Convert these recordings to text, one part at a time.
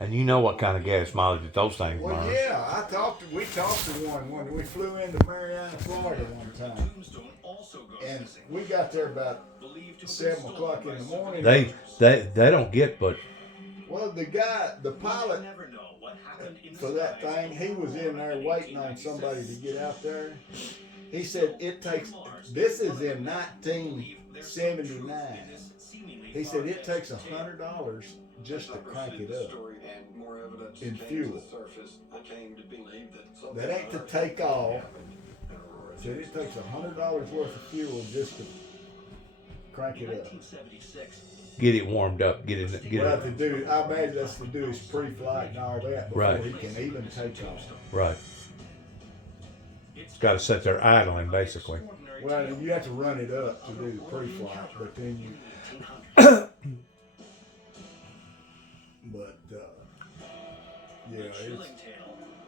And you know what kind of gas mileage that those things Well, burn. yeah, we talked to one when we flew into Mariana, Florida one time, and we got there about 7 o'clock in the morning. They don't get but Well, the pilot for that thing, he was in there waiting on somebody to get out there. He said it takes. This is in 1979. He said it takes $100 just to crank it up in fuel. That ain't to take off. Said it takes $100 worth of fuel just to crank it up. get it warmed up, get it. Well, to do, I imagine that's to do his pre-flight and all that before Right. he can even take off. Right. It's got to sit there idling, basically. Well, you have to run it up to do the pre-flight, but then you. But yeah, it's.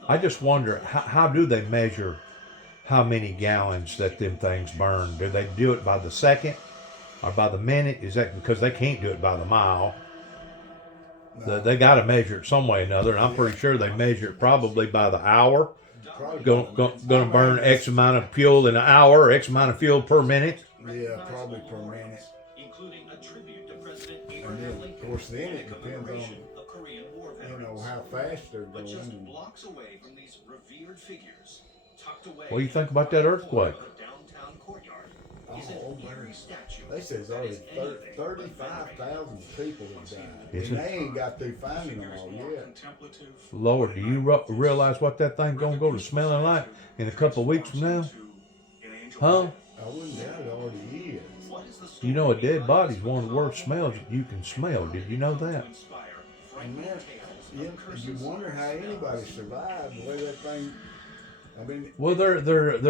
I just wonder how do they measure how many gallons that them things burn? Do they do it by the second or by the minute? Is that because they can't do it by the mile? They got to measure it some way or another, and I'm pretty sure they measure it probably by the hour. Going to burn X amount of fuel in an hour, or X amount of fuel per minute. Yeah, probably per minute. And then, of course, then it depends on how fast they're going. What do you think about that earthquake? Oh, they say it's already 35,000 people have died. Is And it? they ain't got through finding them all yet. Lord, do you realize what that thing's gonna go to smelling like in a couple of weeks from now? Huh? I wouldn't doubt it already is. You know, a dead body's one of the worst smells that you can smell. Did you know that? And then, you wonder how anybody survived the way that thing. I mean, Well, they're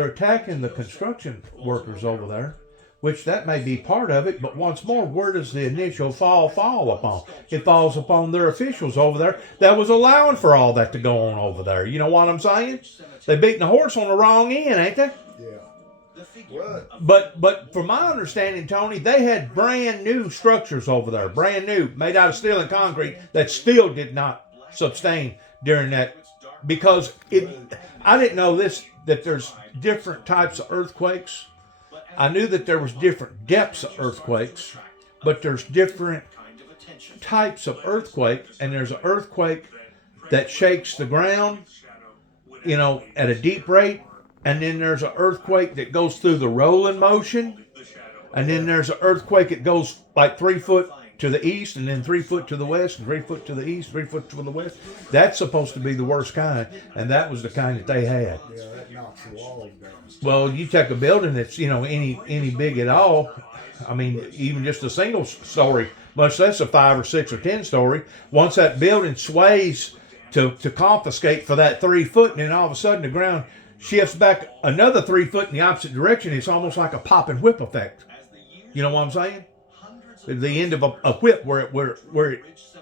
attacking the construction workers over there, which that may be part of it. But once more, where does the initial fall upon? It falls upon their officials over there that was allowing for all that to go on over there. You know what I'm saying? They beating the horse on the wrong end, ain't they? yeah. What? But from my understanding, Tony, they had brand new structures over there, brand new, made out of steel and concrete that still did not sustain during that because I didn't know that there's different types of earthquakes. I knew that there was different depths of earthquakes, but there's different types of earthquake, and there's an earthquake that shakes the ground, at a deep rate, and then there's an earthquake that goes through the rolling motion, and then there's an earthquake that goes like 3 foot to the east, and then 3 foot to the west, and 3 foot to the east, 3 foot to the west. That's supposed to be the worst kind, and that was the kind that they had. Yeah, that knocks the walls down. Well, you take a building that's any big at all. I mean, even just a single story, much less a 5 or 6 or 10 story. Once that building sways to confiscate for that 3 foot, and then all of a sudden the ground shifts back another 3 foot in the opposite direction, it's almost like a pop and whip effect. You know what I'm saying? The end of a whip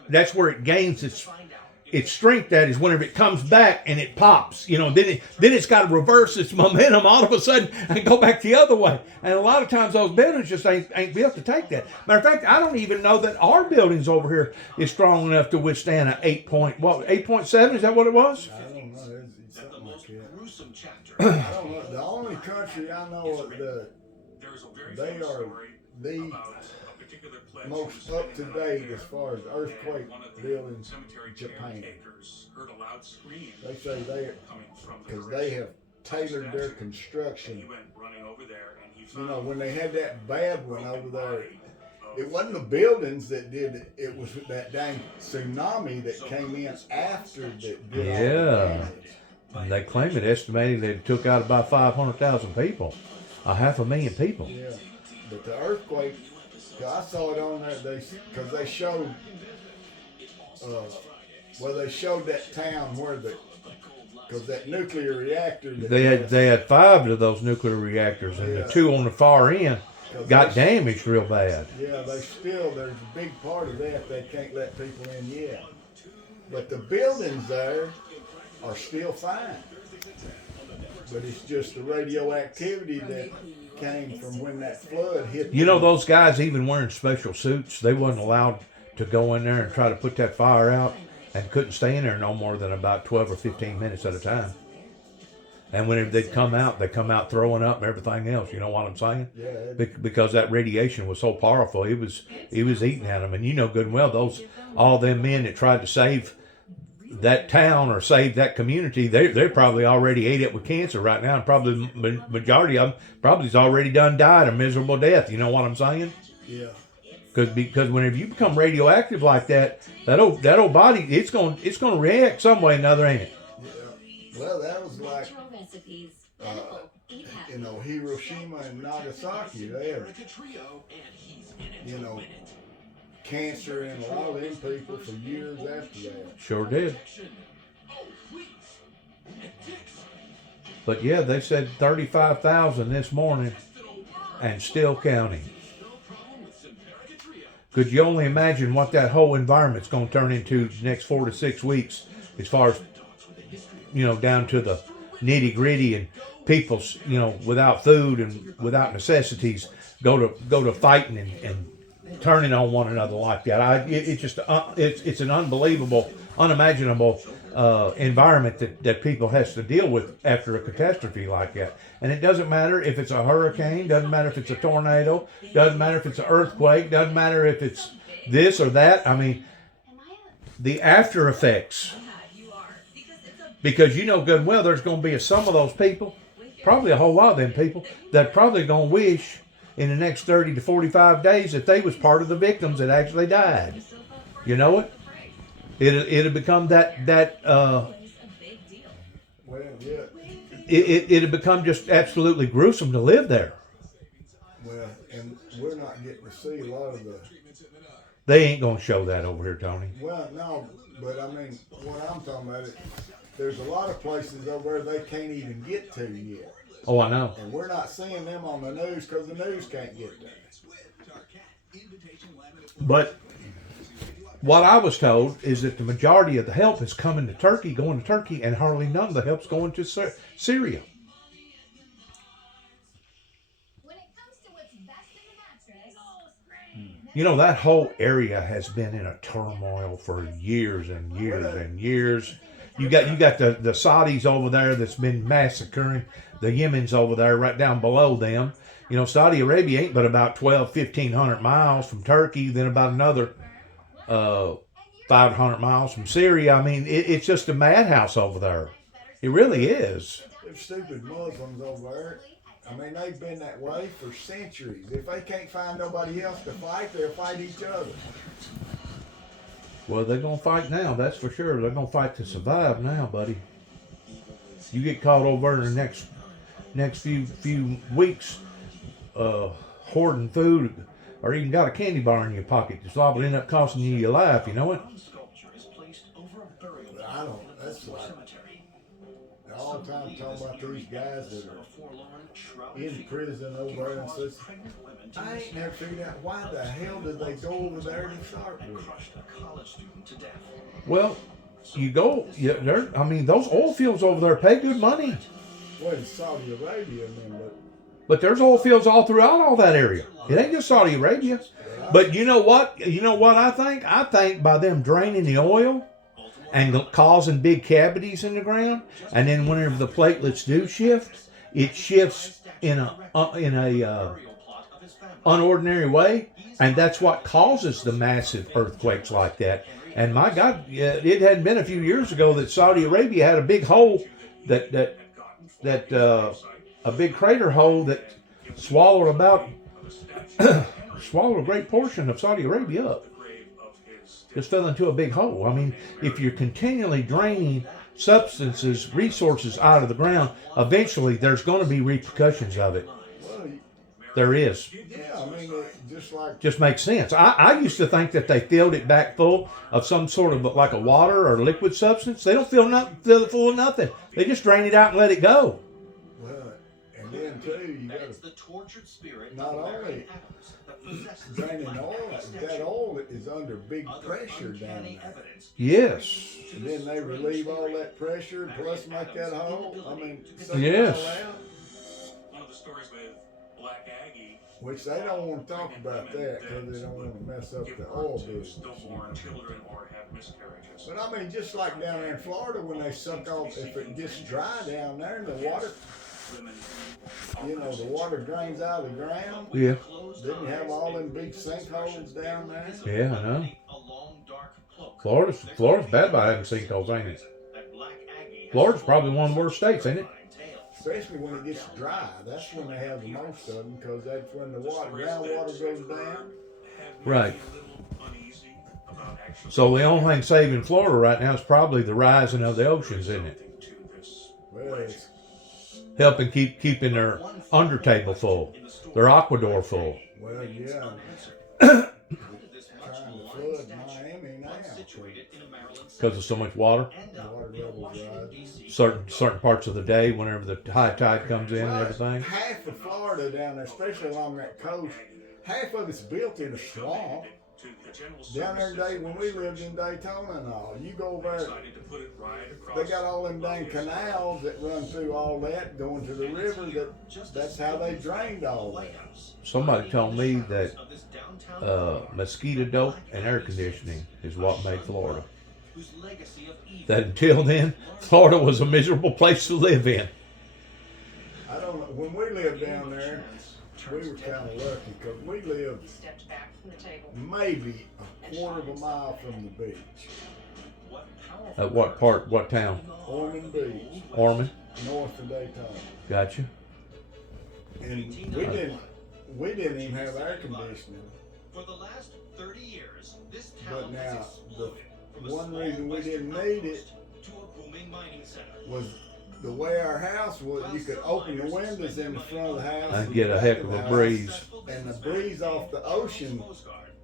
that's where it gains its strength. That is whenever it comes back and it pops. Then it's got to reverse its momentum all of a sudden and go back the other way. And a lot of times those buildings just ain't built to take that. Matter of fact, I don't even know that our buildings over here is strong enough to withstand an 8.7? Is that what it was? I don't know. It's something like that. I don't know. The only country I know they are the most up to date as far as earthquake buildings. Japan. They say because they have tailored their construction. When they had that bad one over there, it wasn't the buildings that did it. It was that dang tsunami that came in after that did all the damage. And they claim it estimated that it took out about 500,000 people, 500,000 people. Yeah, but the earthquake, I saw it on there. Because they showed, they showed that town because that nuclear reactor. They had 5 of those nuclear reactors, and the 2 on the far end got damaged real bad. Yeah, there's a big part of that they can't let people in yet. But the buildings there are still fine. But it's just the radioactivity that came from when that flood hit. Those guys even wearing special suits, they wasn't allowed to go in there and try to put that fire out. and couldn't stay in there no more than about 12 or 15 minutes at a time. And whenever they'd come out, they come out throwing up and everything else. You know what I'm saying? Yeah. Because that radiation was so powerful, it was eating at them. And you know good and well, all them men that tried to save that town or save that community, they're probably already ate it with cancer right now, and probably majority of them probably's already died a miserable death. You know what I'm saying? Yeah. Because whenever you become radioactive like that old body, it's gonna react some way or another, ain't it? Yeah. Well, that was like Hiroshima and Nagasaki. They had, cancer in a lot of them people for years after that. Sure did. But yeah, they said 35,000 this morning and still counting. Could you only imagine what that whole environment's going to turn into the next 4 to 6 weeks, as far as, down to the nitty gritty, and people, without food and without necessities, go to fighting and turning on one another like that. It's an unbelievable, unimaginable environment that people has to deal with after a catastrophe like that. And it doesn't matter if it's a hurricane, doesn't matter if it's a tornado, doesn't matter if it's an earthquake, doesn't matter if it's this or that. I mean, the after effects, because you know good and well there's going to be some of those people, probably a whole lot of them people, that probably going to wish in the next 30 to 45 days that they was part of the victims that actually died. You know it? It'll become that Well, yeah. It'll become just absolutely gruesome to live there. Well, and we're not getting to see a lot of the... They ain't going to show that over here, Tony. Well, no, but I mean, what I'm talking about, there's a lot of places over there they can't even get to yet. Oh, I know. And we're not seeing them on the news because the news can't get there. But what I was told is that the majority of the help is going to Turkey, and hardly none of the help's going to Syria. That whole area has been in a turmoil for years and years and years. You got the Saudis over there that's been massacring the Yemens over there right down below them. Saudi Arabia ain't but about 1,500 miles from Turkey, then about another 500 miles from Syria. I mean, it's just a madhouse over there. It really is. There's stupid Muslims over there. I mean, they've been that way for centuries. If they can't find nobody else to fight, they'll fight each other. Well, they're going to fight now, that's for sure. They're going to fight to survive now, buddy. You get caught over in the next few weeks hoarding food, or even got a candy bar in your pocket, it's liable to end up costing you your life, you know it? I don't, that's like, all the time talking about these guys that are in prison over there and such. I ain't never figured out why the hell did they go over there to start with. Well, those oil fields over there pay good money. Well, in Saudi Arabia, but there's oil fields all throughout all that area. It ain't just Saudi Arabia. But you know what? You know what I think? I think by them draining the oil and causing big cavities in the ground, and then whenever the platelets do shift, it shifts in a unordinary way, and that's what causes the massive earthquakes like that. And my God, it hadn't been a few years ago that Saudi Arabia had a big hole a big crater hole that swallowed a great portion of Saudi Arabia up. Just fell into a big hole. I mean, if you're continually draining substances, resources out of the ground, eventually there's going to be repercussions of it. There is. Yeah, I mean, just makes sense. I used to think that they filled it back full of some sort of like a water or liquid substance. They don't fill it full of nothing. They just drain it out and let it go. Well, and then too, you got to not only draining oil, that oil is under big pressure down there. Yes. And then they relieve all that pressure, plus make that hole. I mean, yes. One of the stories with Black Aggie Which they don't want to talk about that because they don't want to mess up the oil business. But I mean, just like down there in Florida, when they suck off, if it gets dry down there and the water, the water drains out of the ground. Yeah. Didn't you have all them big sinkholes down there? Yeah, I know. Florida's bad about having sinkholes, ain't it? Florida's probably one of the worst states, ain't it? Especially when it gets dry. That's when they have the most of them because that's when the groundwater goes down. Right. So the only thing saving Florida right now is probably the rising of the oceans, isn't it? Well, it's Helping keeping their undertable full, their aquador full. Well, yeah. Trying to flood Miami now. Because of so much water. Water levels rise. Certain parts of the day, whenever the high tide comes in and everything. Half of Florida down there, especially along that coast, half of it's built in a swamp. Down there today, when we lived in Daytona and all, you go over there, they got all them dang canals that run through all that, going to the river. That's how they drained all that. Somebody told me that mosquito dope and air conditioning is what made Florida. That until then, Florida was a miserable place to live in. I don't know. When we lived down there, we were kind of lucky because we lived maybe a quarter of a mile from the beach. At what part? What town? Ormond Beach. Ormond. North of Daytona. Gotcha. And we didn't even have air conditioning. For the last 30 years, this But town now, has the exploded one reason we didn't need it to a booming mining center. was the way our house was. You could open the windows in the front of the house And get a heck of a breeze. and the breeze off the ocean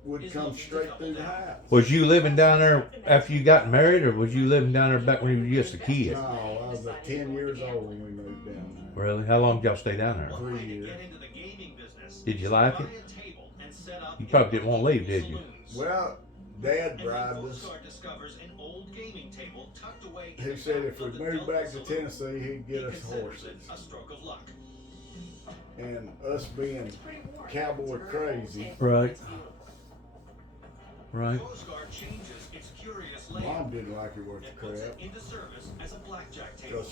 would come straight through the house. Was you living down there after you got married, or was you living down there back when you were just a kid? No, I was about 10 years old when we moved down there. Really? How long did y'all stay down there? 3 years. Did you like it? You probably didn't want to leave, did you? Well, Dad bribed us. He said if we moved back to Tennessee, he'd get us horses. And us being cowboy crazy, Right. Right. Mom didn't like it worth the crap because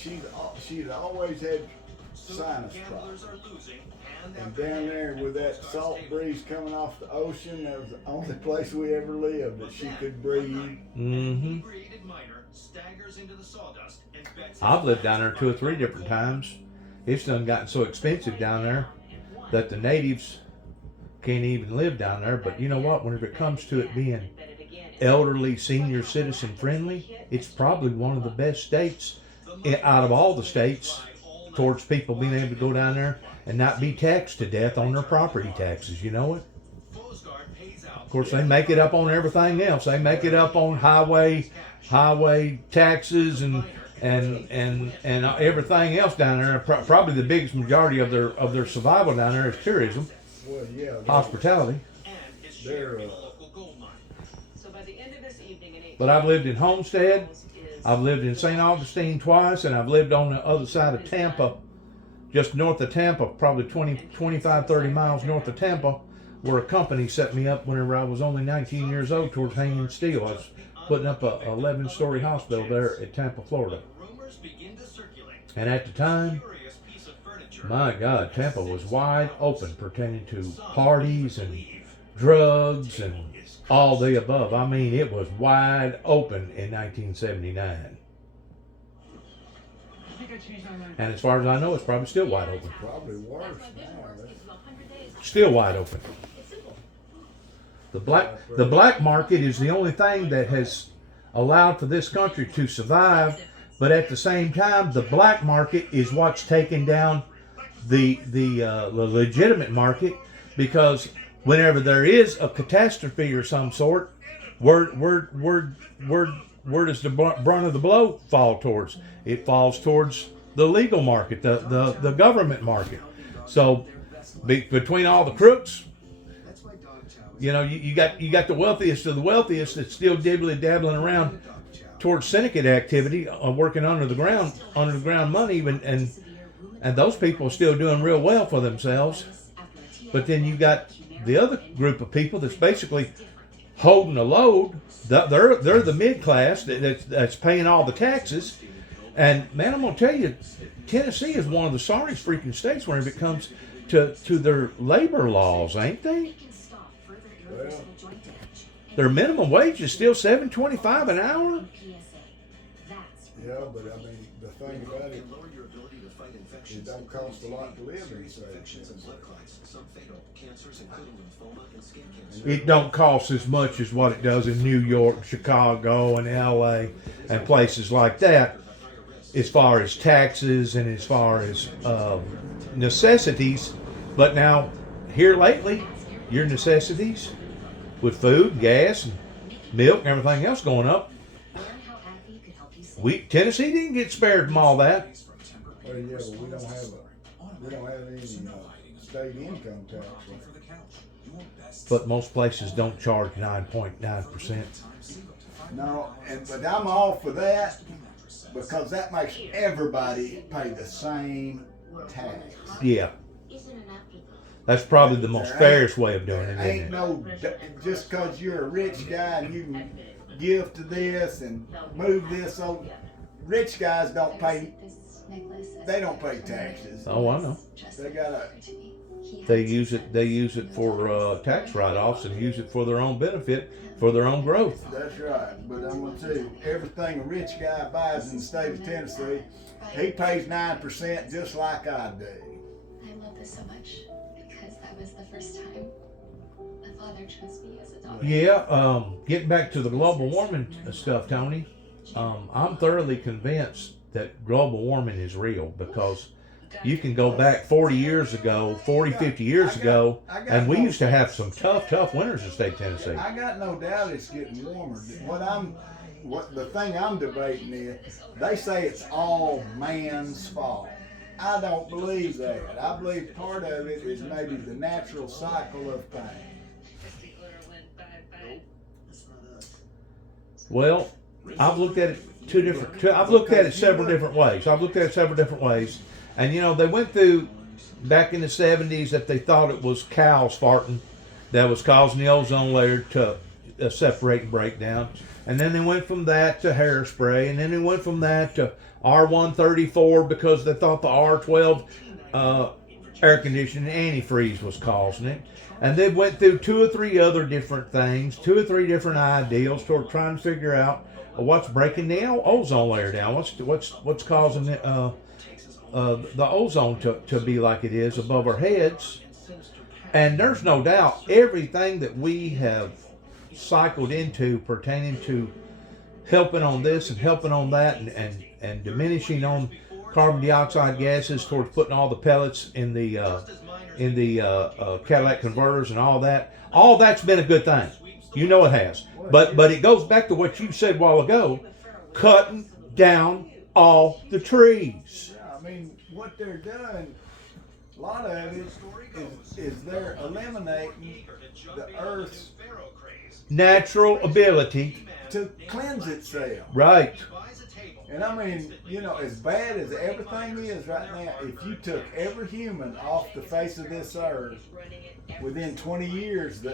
she'd always had sinus problems. And down there with that salt breeze coming off the ocean, that was the only place we ever lived that she could breathe. Mm-hmm. I've lived down there 2 or 3 different times. It's done gotten so expensive down there that the natives can't even live down there. But you know what? Whenever it comes to it being elderly, senior citizen friendly, it's probably one of the best states out of all the states towards people being able to go down there and not be taxed to death on their property taxes. You know it? Of course, they make it up on everything else. They make it up on highway taxes and everything else down there. Probably the biggest majority of their survival down there is tourism, Well, yeah, hospitality. they're But I've lived in Homestead, I've lived in St. Augustine twice, and I've lived on the other side of Tampa, just north of Tampa, probably 25, 30 miles north of Tampa, where a company set me up whenever I was only 19 years old towards hanging steel. I was putting up a 11-story hospital there at Tampa, Florida. And at the time, my God, Tampa was wide open pertaining to parties and drugs and all the above. I mean, it was wide open in 1979. And as far as I know, it's probably still wide open. probably worse now. Still wide open. The black market is the only thing that has allowed for this country to survive, but at the same time, the black market is what's taking down the legitimate market, because whenever there is a catastrophe or some sort, where does the brunt of the blow fall towards? It falls towards the legal market, the government market. So between all the crooks, you know, you got the wealthiest of the wealthiest that's still dabbling around towards syndicate activity, working under the ground money, and those people are still doing real well for themselves. But then you got the other group of people that's basically holding a load. They're the mid class that's paying all the taxes. And man, I'm gonna tell you, Tennessee is one of the sorriest freaking states when it comes to their labor laws, ain't they? Well, Their minimum wage is still $7.25 an hour. yeah, but I mean, the thing about it, it don't cost a lot to live in South Tennessee. It don't cost as much as what it does in New York, Chicago, and LA, and places like that, as far as taxes and as far as necessities. But now, here lately, your necessities with food, gas, and milk, and everything else going up, Tennessee didn't get spared from all that. Well, yeah, but we don't have any state income tax. But most places don't charge 9.9%. No, but I'm all for that because that makes everybody pay the same tax. Yeah. That's probably the most fairest way of doing it, Ain't isn't it? no just because you're a rich guy and you can give to this and move this over. Rich guys don't pay. They don't pay taxes. Oh, I know. They gotta. They use it for tax write-offs and use it for their own benefit, for their own growth. That's right. But I'm gonna tell you, everything a rich guy buys in the state of Tennessee, he pays 9% just like I do. I love this so much because that was the first time my father chose me as a daughter. Yeah, getting back to the global warming stuff, Tony, I'm thoroughly convinced that global warming is real because you can go back 40 years ago, 40, 50 years ago, and we used to have some tough winters in state Tennessee. I got no doubt it's getting warmer. The thing I'm debating is they say it's all man's fault. I don't believe that. I believe part of it is maybe the natural cycle of things. Well, I've looked at it I've looked at it several different ways. And they went through back in the 70s that they thought it was cows farting that was causing the ozone layer to separate and break down. And then they went from that to hairspray, and then they went from that to R134 because they thought the R12 air conditioning antifreeze was causing it. And they went through 2 or 3 other different things, 2 or 3 different ideals toward trying to figure out what's breaking the ozone layer down, what's causing the ozone to be like it is above our heads. And there's no doubt everything that we have cycled into pertaining to helping on this and helping on that and diminishing on carbon dioxide gases towards putting all the pellets in the catalytic converters and all that's been a good thing. You know it has. But it goes back to what you said a while ago, cutting down all the trees. Yeah, I mean, what they're doing, a lot of it is they're eliminating the Earth's Natural ability. to cleanse itself. Right. And I mean, as bad as everything is right now, if you took every human off the face of this earth within 20 years,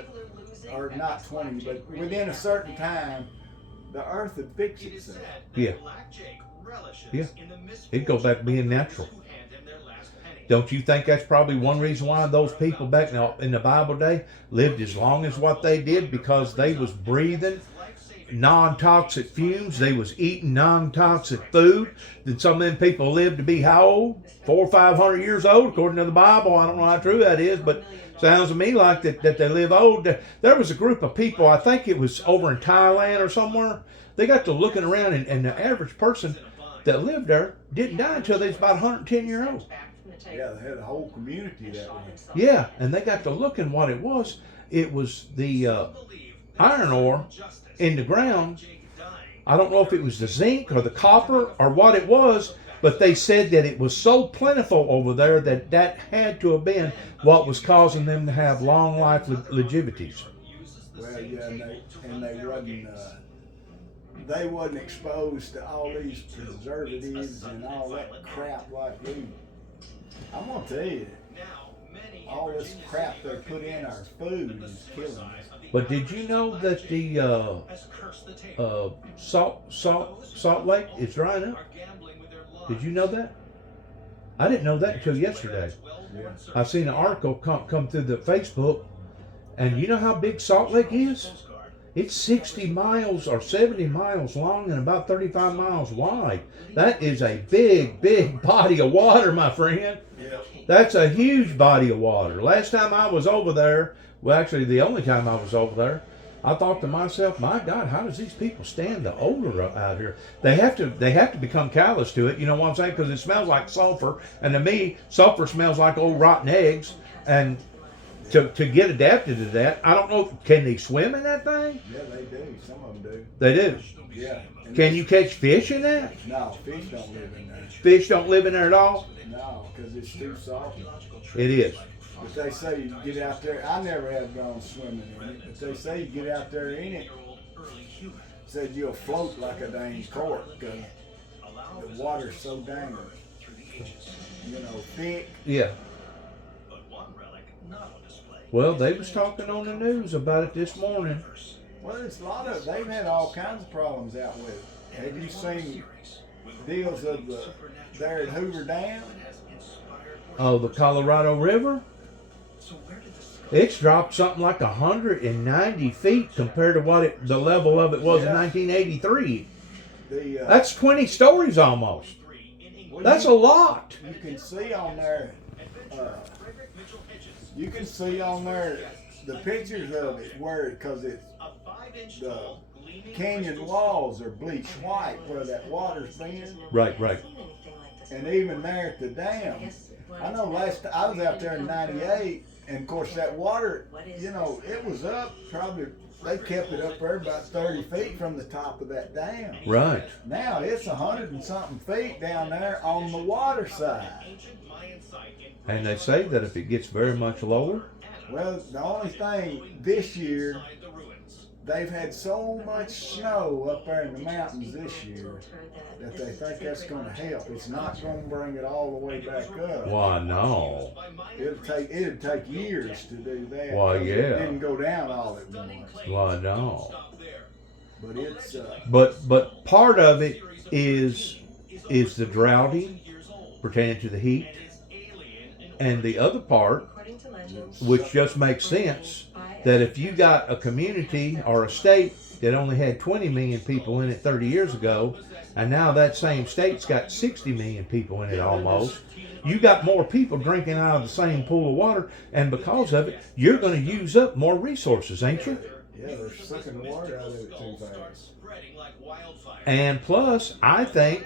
or not 20, but within a certain time, the earth would fix itself. Yeah. Yeah. It'd go back being natural. Don't you think that's probably one reason why those people back in the Bible day lived as long as what they did? Because they was breathing non-toxic fumes. They was eating non-toxic food. Then some of them people lived to be how old? 400 or 500 years old, according to the Bible. I don't know how true that is, but sounds to me like that they live old. There was a group of people, I think it was over in Thailand or somewhere. They got to looking around, and the average person that lived there didn't die until they was about 110 years old. Yeah, they had a whole community that way. Yeah, and they got to looking what it was. It was the iron ore in the ground. I don't know if it was the zinc or the copper or what it was, but they said that it was so plentiful over there that had to have been what was causing them to have long life longevities. Well, yeah, and they wasn't exposed to all these preservatives and all that crap like we. I'm gonna tell you, all this crap they put in our food is killing us. But did you know that the Salt Lake is drying up? Did you know that? I didn't know that until yesterday. Yeah. I seen an article come through the Facebook, and you know how big Salt Lake is? It's 60 miles or 70 miles long and about 35 miles wide. That is a big, big body of water, my friend. Yeah. That's a huge body of water. Last time I was over there, well, actually the only time I was over there, I thought to myself, my God, how does these people stand the odor out here? They have to become callous to it. You know what I'm saying? Because it smells like sulfur, and to me, sulfur smells like old rotten eggs. And to get adapted to that, I don't know. Can they swim in that thing? Yeah, they do. Some of them do. They do. Yeah. And Can you catch fish in that? No, fish don't live in there. Fish don't live in there at all? No, because it's too salty. It is. But they say you get out there. I never have gone swimming in it, but they say you get out there in it. Said you'll float like a dang cork because the water's so dang, thick. Yeah. Well, they was talking on the news about it this morning. Well, it's a lot of. They've had all kinds of problems out with it. Have you seen deals of there at Hoover Dam? Oh, the Colorado River? It's dropped something like 190 feet compared to what the level of it was in 1983. That's 20 stories almost. That's a lot. You can see on there. You can see on there the pictures of it where because it's the canyon walls are bleached white where that water's been. Right. And even there at the dam, I know I was out there in '98, and of course that water, it was up probably. They kept it up there about 30 feet from the top of that dam. Right. Now it's 100 and something feet down there on the water side. And they say that if it gets very much lower. Well, the only thing this year, they've had so much snow up there in the mountains this year that they think that's going to help. It's not going to bring it all the way back up. Why, no. It'd take years to do that. Why, yeah. It didn't go down all at once. Why, no. But it's But part of it is the droughting pertaining to the heat. And the other part, which just makes sense, that if you got a community or a state that only had 20 million people in it 30 years ago, and now that same state's got 60 million people in it almost, you got more people drinking out of the same pool of water, and because of it, you're going to use up more resources, ain't you? Yeah, they're sucking the water out of it too fast. And plus, I think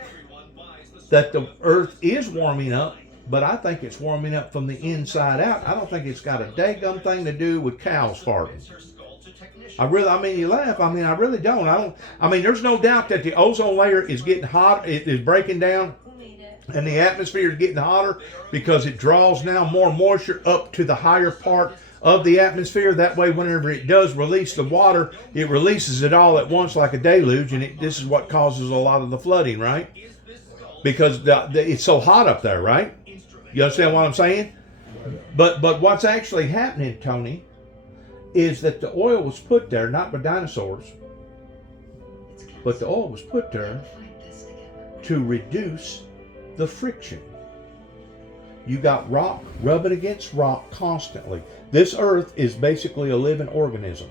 that the earth is warming up, but I think it's warming up from the inside out. I don't think it's got a daggum thing to do with cows farting. You laugh. I really don't. There's no doubt that the ozone layer is getting hot. It is breaking down, and the atmosphere is getting hotter because it draws now more moisture up to the higher part of the atmosphere. That way, whenever it does release the water, it releases it all at once like a deluge, and this is what causes a lot of the flooding, right? Because it's so hot up there, right? You understand what I'm saying? But what's actually happening, Tony, is that the oil was put there not by dinosaurs, but the oil was put there to reduce the friction. You got rock rubbing against rock constantly. This earth is basically a living organism.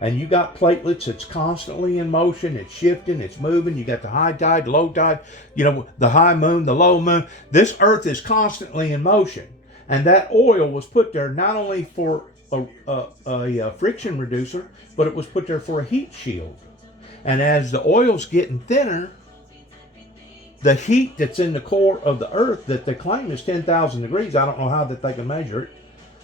And you got platelets, it's constantly in motion, it's shifting, it's moving. You got the high tide, low tide, the high moon, the low moon. This earth is constantly in motion. And that oil was put there not only for a friction reducer, but it was put there for a heat shield. And as the oil's getting thinner, the heat that's in the core of the earth that they claim is 10,000 degrees, I don't know how that they can measure it,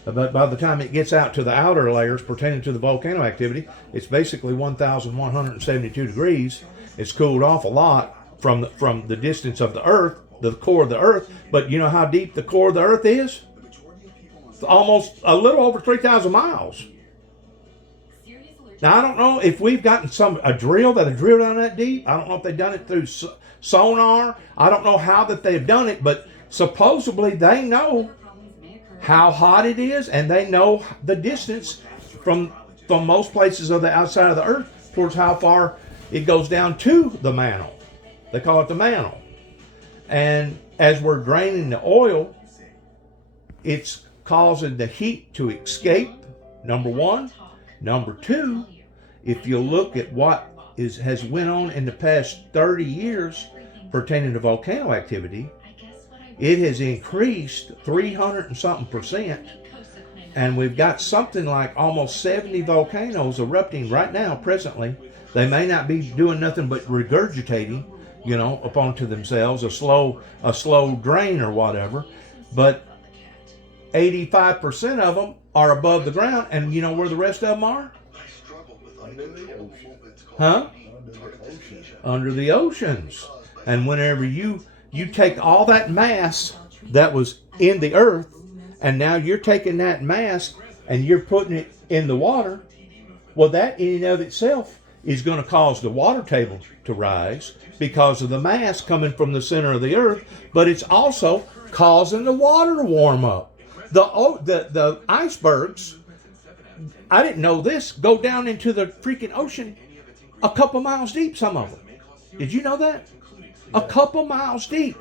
but by the time it gets out to the outer layers pertaining to the volcano activity, it's basically 1,172 degrees. It's cooled off a lot from the distance of the earth, the core of the earth. But you know how deep the core of the earth is? Almost a little over 3,000 miles. Now, I don't know if we've gotten a drill down that deep. I don't know if they've done it through sonar. I don't know how that they've done it, but supposedly they know how hot it is, and they know the distance from most places of the outside of the earth towards how far it goes down to the mantle. They call it the mantle. And as we're draining the oil, it's causing the heat to escape, number one. Number two, if you look at what has went on in the past 30 years pertaining to volcano activity, it has increased 300 and something percent. And we've got something like almost 70 volcanoes erupting right now, presently. They may not be doing nothing but regurgitating, up onto themselves, a slow drain or whatever. But 85% of them are above the ground, and you know where the rest of them are? Under the ocean. Huh? Under the ocean. Under the oceans. And whenever you take all that mass that was in the earth, and now you're taking that mass and you're putting it in the water, well, that in and of itself is going to cause the water table to rise because of the mass coming from the center of the earth, but it's also causing the water to warm up. The icebergs, I didn't know this, go down into the freaking ocean a couple miles deep, some of them. Did you know that? A couple miles deep.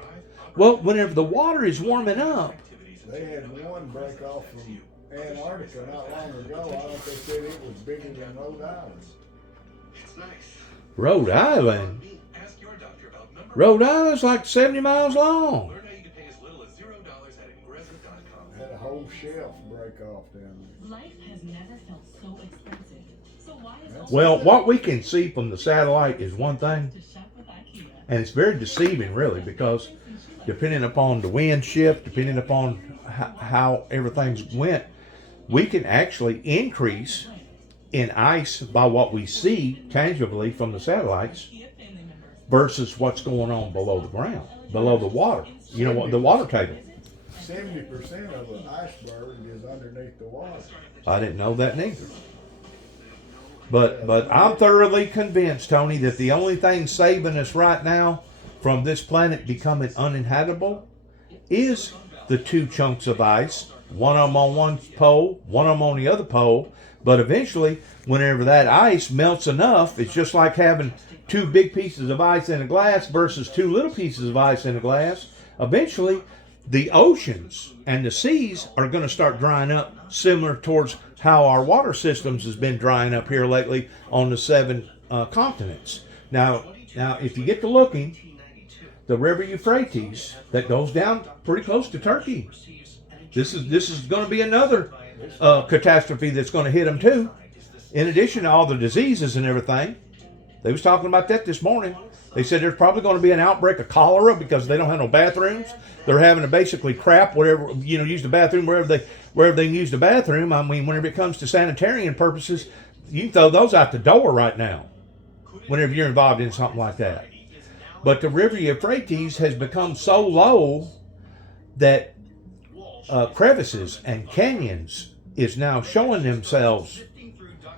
Well, whenever the water is warming up. They had one break off from Antarctica not long ago. I don't think they said it was bigger than Rhode Island. Rhode Island? Rhode Island's like 70 miles long. Had a whole shelf break off down there. Life has never felt so expensive. So why is Well, what we can see from the satellite is one thing, to shop with IKEA? and it's very deceiving, really, because depending upon the wind shift, depending upon how everything's went, we can actually increase in ice by what we see tangibly from the satellites versus what's going on below the ground, below the water. The water table. 70% of an iceberg is underneath the water. I didn't know that neither. But I'm thoroughly convinced, Tony, that the only thing saving us right now from this planet becoming uninhabitable is the two chunks of ice, one of them on one pole, one of them on the other pole. But eventually, whenever that ice melts enough, it's just like having two big pieces of ice in a glass versus two little pieces of ice in a glass. Eventually, the oceans and the seas are going to start drying up, similar towards how our water systems has been drying up here lately on the 7 continents. Now, if you get to looking, the river Euphrates that goes down pretty close to Turkey. This is going to be another catastrophe that's going to hit them too. In addition to all the diseases and everything, they was talking about that this morning. They said there's probably going to be an outbreak of cholera because they don't have no bathrooms. They're having to basically crap whatever, use the bathroom wherever they can use the bathroom. I mean, whenever it comes to sanitarian purposes, you can throw those out the door right now whenever you're involved in something like that. But the river Euphrates has become so low that crevices and canyons is now showing themselves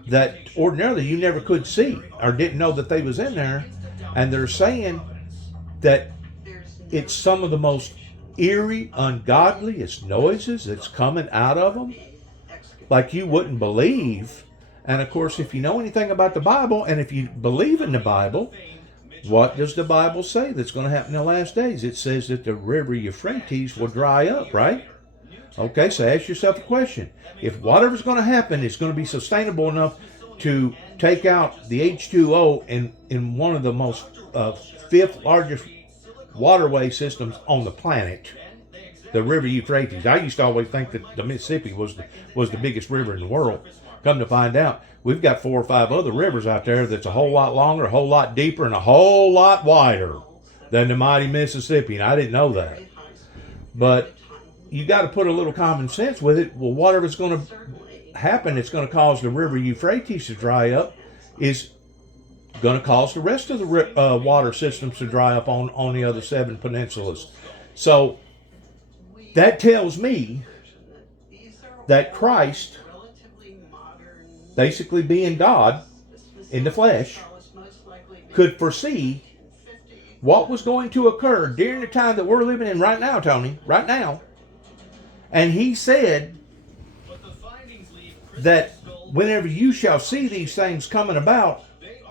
that ordinarily you never could see or didn't know that they was in there. And they're saying that it's some of the most eerie, ungodliest noises that's coming out of them, like you wouldn't believe. And of course, if you know anything about the Bible, and if you believe in the Bible, what does the Bible say that's going to happen in the last days? It says that the river Euphrates will dry up, right? Okay, so ask yourself a question. If whatever's going to happen is going to be sustainable enough to take out the H2O in one of the most 5th largest waterway systems on the planet, the river Euphrates. I used to always think that the Mississippi was the biggest river in the world. Come to find out, we've got 4 or 5 other rivers out there that's a whole lot longer, a whole lot deeper, and a whole lot wider than the mighty Mississippi, and I didn't know that. But you got to put a little common sense with it. Well, whatever's going to happen, it's going to cause the river Euphrates to dry up, is going to cause the rest of the water systems to dry up on the other 7 peninsulas. So that tells me that Christ, basically being God in the flesh, could foresee what was going to occur during the time that we're living in right now, Tony, right now. And he said But the findings leave that crystal skull whenever you shall see these things coming about,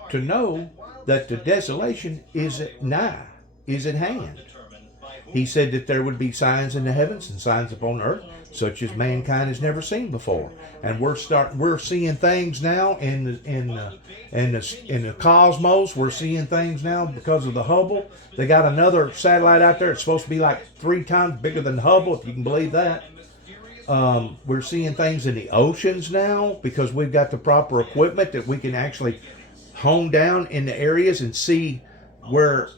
to know that the desolation is at nigh, is at hand. determined by whom He said that there would be signs in the heavens and signs upon earth, such as mankind has never seen before. And we're seeing things now in the cosmos. We're seeing things now because of the Hubble. They got another satellite out there. It's supposed to be like 3 times bigger than Hubble, if you can believe that. We're seeing things in the oceans now because we've got the proper equipment that we can actually hone down in the areas and see where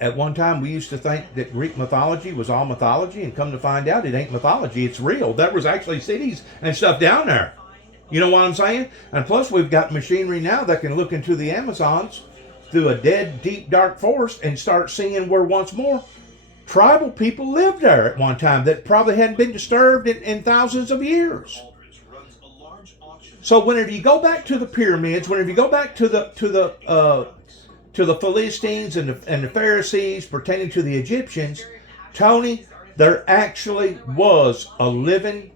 at one time we used to think that Greek mythology was all mythology, and come to find out it ain't mythology, it's real. There was actually cities and stuff down there. You know what I'm saying? And plus we've got machinery now that can look into the Amazons through a dead, deep, dark forest and start seeing where once more tribal people lived there at one time that probably hadn't been disturbed in thousands of years. Aldrich runs a large auction. So whenever you go back to the pyramids, whenever you go back to the Philistines and the Pharisees pertaining to the Egyptians, Tony, there actually was a living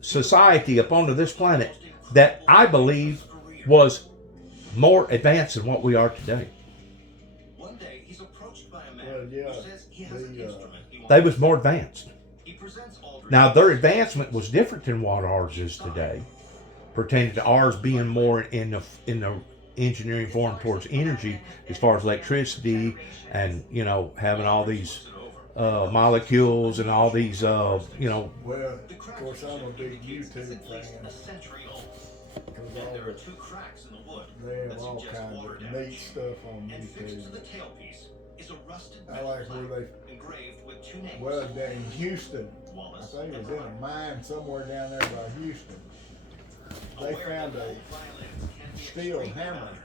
society upon this planet that I believe was more advanced than what we are today. One day he's approached by a man Well, yeah, who says he has an the, instrument he wants. They was more advanced. He presents Aldrich. Now their advancement was different than what ours is today, pertaining to ours being more in the engineering form towards energy, as far as electricity and having all these molecules and all these Well, of course, I'm a big YouTube fan. A century old. Because And there are 2 cracks in the wood they that have all suggest kinds water of damage. neat stuff on And fixed to the YouTube. tailpiece is a rusted I metal like where plaque they, engraved with 2 names. well, down in Houston, I Wallace think it and was in a Ryan. mine somewhere down there by Houston. They Aware found that a old violins can be steel extremely hammer modern,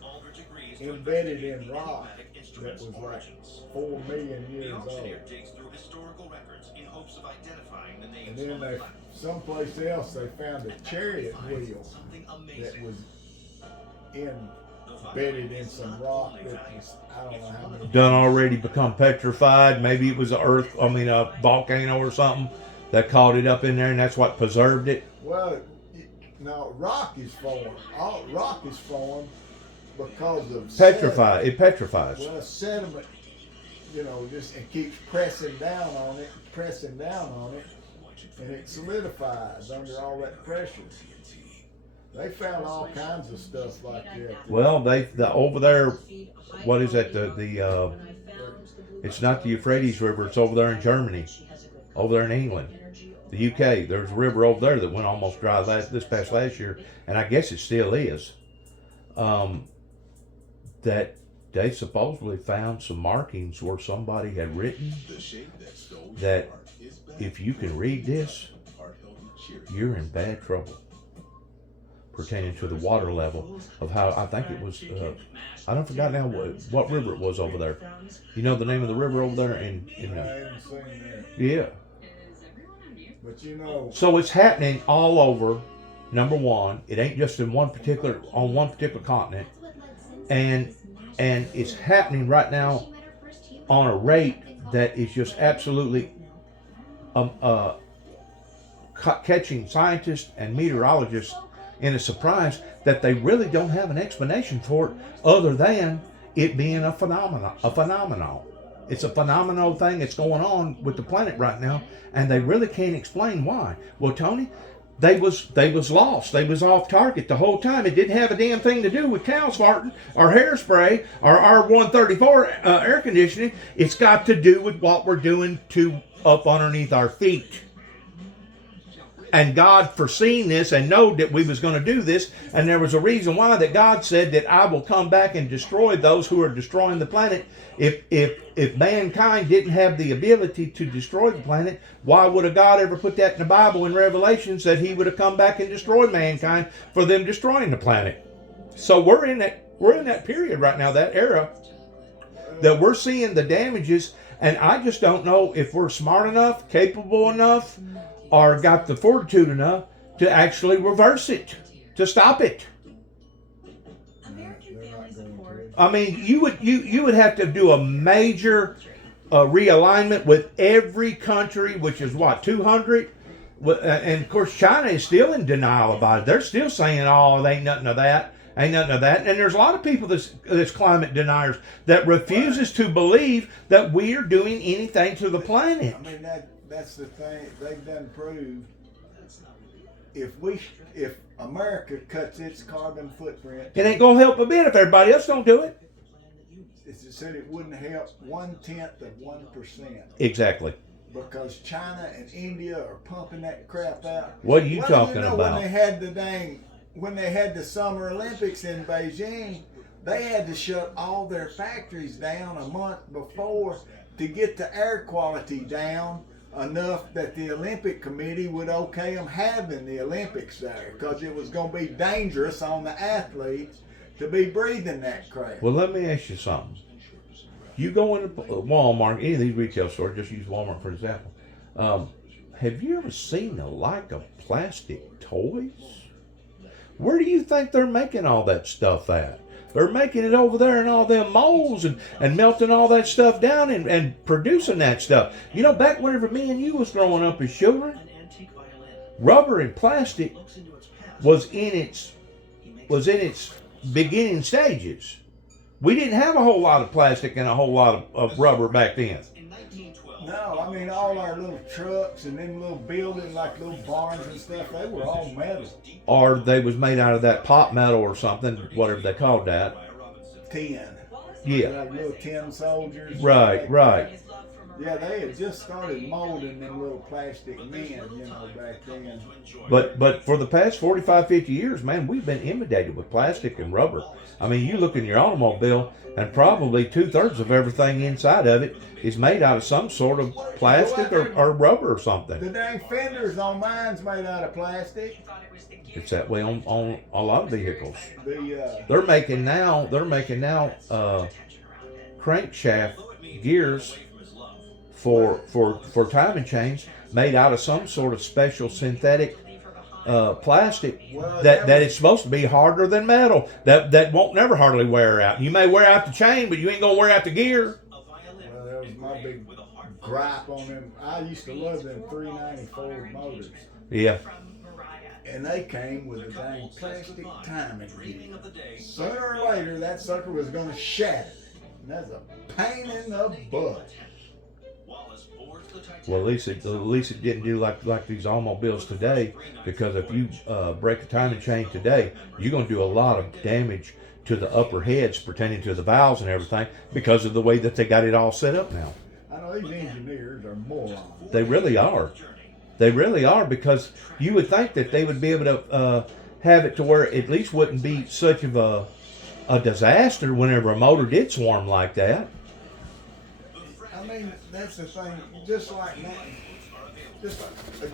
Aldrich agrees to embedded investigate in the rock enigmatic that instrument's was like origins. 4 million The years old. auctioneer digs through historical records in hopes of identifying the And names then on the they, plaque. someplace else, they found a chariot Finds wheel something that amazing. was embedded in some rock that was, I don't know how many. done already become petrified. Maybe it was a volcano or something that caught it up in there, and that's what preserved it. Well, no, rock is formed. All rock is formed because of Petrified. It petrifies. sediment. Well, sediment, just it keeps pressing down on it, and it solidifies under all that pressure. They found all kinds of stuff like that. Well, over there. What is that? It's not the Euphrates River. It's over there in Germany, over there in England, the UK. There's a river over there that went almost dry this past last year, and I guess it still is. That they supposedly found some markings where somebody had written that if you can read this, you're in bad trouble. Pertaining to the water level of how I think it was. I don't forget now what river it was over there. You know the name of the river over there I haven't seen that. yeah. But So it's happening all over. Number one, it ain't just on one particular continent, and it's happening right now on a rate that is just absolutely catching scientists and meteorologists in a surprise that they really don't have an explanation for it other than it being a phenomenon. It's a phenomenal thing that's going on with the planet right now, and they really can't explain why. Well, Tony, they was lost. They was off target the whole time. It didn't have a damn thing to do with cows farting or hairspray or R134 air conditioning. It's got to do with what we're doing up underneath our feet. And God foreseen this and knowed that we was going to do this, and there was a reason why that God said that I will come back and destroy those who are destroying the planet. If mankind didn't have the ability to destroy the planet, why would a God ever put that in the Bible in Revelation that he would have come back and destroyed mankind for them destroying the planet? So we're in that period right now, that era, that we're seeing the damages, and I just don't know if we're smart enough, capable enough, or got the fortitude enough to actually reverse it, to stop it. they're not going to. I mean, you would have to do a major realignment with every country, which is what, 200? And of course, China is still in denial about it. They're still saying, "Oh, they ain't nothing of that, ain't nothing of that." And there's a lot of people that's climate deniers that refuses to believe that we are doing anything to the planet. I mean, that's the thing. They've done proved if America cuts its carbon footprint, It ain't gonna help a bit if everybody else don't do it. it said it wouldn't help 0.1%. Exactly. Because China and India are pumping that crap out. What are you Well, talking you know, about? When they had the Summer Olympics in Beijing, they had to shut all their factories down a month before to get the air quality down enough that the Olympic Committee would okay them having the Olympics there, because it was going to be dangerous on the athletes to be breathing that crap. Well, let me ask you something. You go into Walmart, any of these retail stores, just use Walmart for example. Have you ever seen the like of plastic toys? Where do you think they're making all that stuff at? They're making it over there in all them molds and melting all that stuff down and producing that stuff. You know, back whenever me and you was growing up as children, rubber and plastic was in its beginning stages. We didn't have a whole lot of plastic and a whole lot of rubber back then. No, I mean, all our little trucks and them little buildings, like little barns and stuff, they were all metal. Or they was made out of that pot metal or something, whatever they called that. Tin. Yeah. Like little tin soldiers. Right, right. Yeah, they had just started molding them little plastic men, you know, back then. But for the past 45, 50 years, man, we've been inundated with plastic and rubber. I mean, you look in your automobile, and probably 2/3 of everything inside of it is made out of some sort of plastic or rubber or something. The dang fenders on mine's made out of plastic. It's that way on a lot of vehicles. The They're making now crankshaft gears for timing chains made out of some sort of special synthetic plastic that it's supposed to be harder than metal that won't never hardly wear out. You may wear out the chain, but you ain't gonna wear out the gear. well, that was my big gripe on them. I used to love them 394 motors. Yeah. And they came with a dang plastic timing gear. Sooner or later, that sucker was going to shatter. And that's a pain in the butt. Well, at least it didn't do like these automobiles today, because if you break a timing chain today, you're going to do a lot of damage to the upper heads pertaining to the valves and everything because of the way that they got it all set up now. I know these engineers are morons. They really are. They really are, because you would think that they would be able to have it to where it at least wouldn't be such of a disaster whenever a motor did swarm like that. I mean, that's the thing. Just like that, just like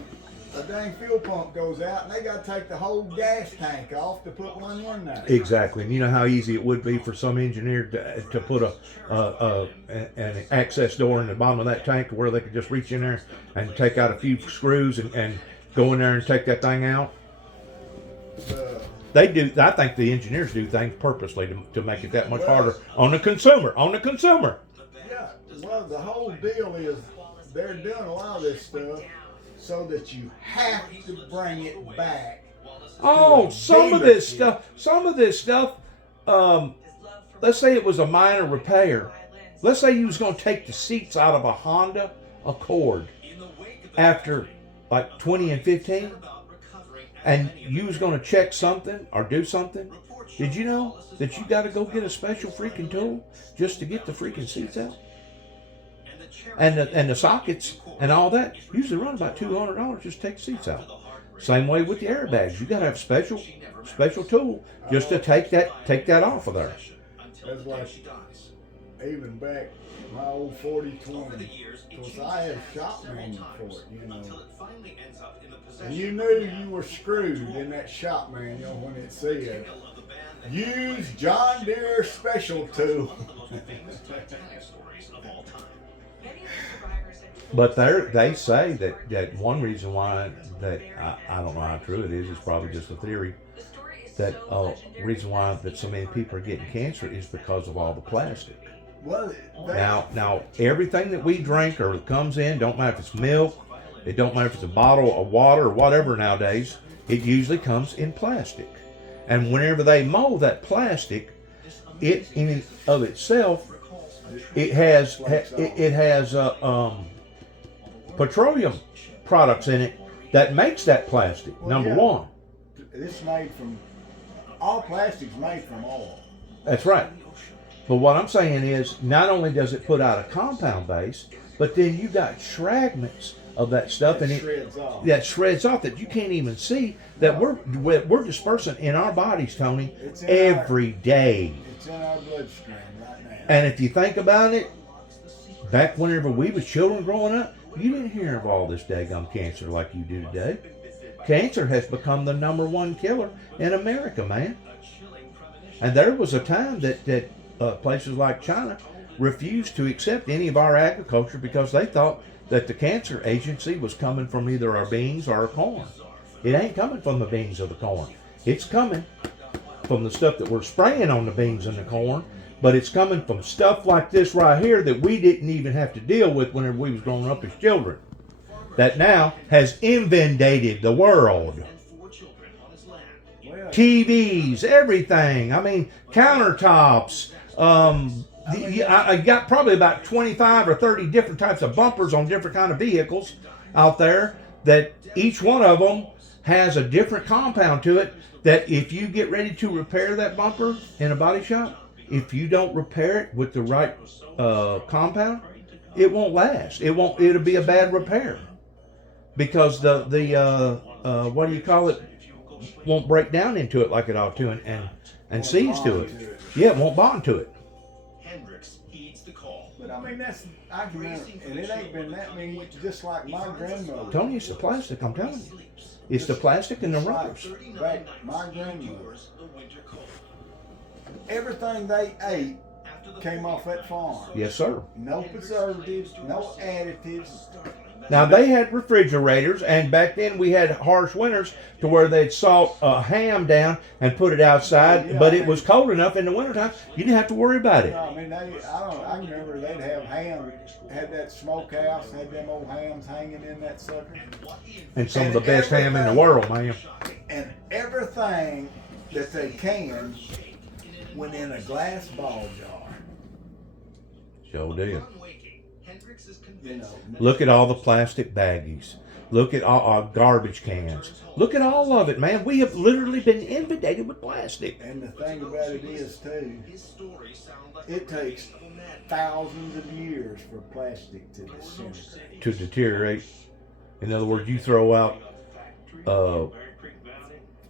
a dang fuel pump goes out, and they got to take the whole gas tank off to put one in there. Exactly, and you know how easy it would be for some engineer to put an access door in the bottom of that tank to where they could just reach in there and take out a few screws and go in there and take that thing out. They do. I think the engineers do things purposely to make it that much harder on the consumer. Yeah, well, the whole deal is they're doing a lot of this stuff so that you have to bring it back. Oh, some of this stuff. Let's say it was a minor repair. Let's say you was going to take the seats out of a Honda Accord after like 20 and 15, and you was going to check something or do something. Did you know that you got to go get a special freaking tool just to get the freaking seats out? And the sockets and all that usually run about $200 just to take the seats out. Same way with the airbags. You got to have special tool just to take that off of there. That's like even back my old 4020. Because I had a shop manual for it, you know. And you knew you were screwed in that shop manual when it said, use John Deere special tool. But they say that one reason why that I don't know how true it is. It's probably just a theory. That reason why that so many people are getting cancer is because of all the plastic. Well, Now, everything that we drink or comes in, don't matter if it's milk, it don't matter if it's a bottle of water or whatever nowadays, it usually comes in plastic. And whenever they mold that plastic, it in and of itself, it has petroleum products in it that makes that plastic. Well, Number yeah. one. It's made from, all plastic's made from oil. That's right. But what I'm saying is, not only does it put out a compound base, but then you got fragments of that stuff, and Shreds off. that shreds off that you can't even see, that we're dispersing in our bodies, Tony, It's in every day. It's in our bloodstream right now. And if you think about it, back whenever we was children growing up, you didn't hear of all this daggum cancer like you do today. Cancer has become the #1 killer in America, man. And there was a time that places like China refused to accept any of our agriculture because they thought that the cancer agency was coming from either our beans or our corn. It ain't coming from the beans or the corn. It's coming from the stuff that we're spraying on the beans and the corn, but it's coming from stuff like this right here that we didn't even have to deal with whenever we was growing up as children. That now has inundated the world. Well, TVs, everything. I mean, countertops. I got probably about 25 or 30 different types of bumpers on different kind of vehicles out there, that each one of them has a different compound to it, that if you get ready to repair that bumper in a body shop, if you don't repair it with the right compound, it won't last. It'll be a bad repair, because the what do you call it, won't break down into it like it ought to, and seize to it. Yeah, it won't bond to it. Hendrix heeds the call. but I mean, I can remember, and it ain't been that many, just like my grandmother. Tony, it's the plastic, I'm telling you. It's the plastic and the rubbers. Back, my grandmother, everything they ate came off that farm. Yes, sir. No preservatives, no additives. Now, they had refrigerators, and back then we had harsh winters to where they'd salt ham down and put it outside, Yeah, but I it was cold enough in the wintertime, you didn't have to worry about it. No, I mean, I remember they'd have ham, had that smokehouse, had them old hams hanging in that sucker. And some of the best ham in the world, man. And everything that they canned went in a glass ball jar. Sure did. You know, Look at all the plastic baggies. Look at all our garbage cans. Look at all of it, man. We have literally been inundated with plastic. and the thing about it is too, it takes thousands of years for plastic to disintegrate. To deteriorate. In other words, you throw out,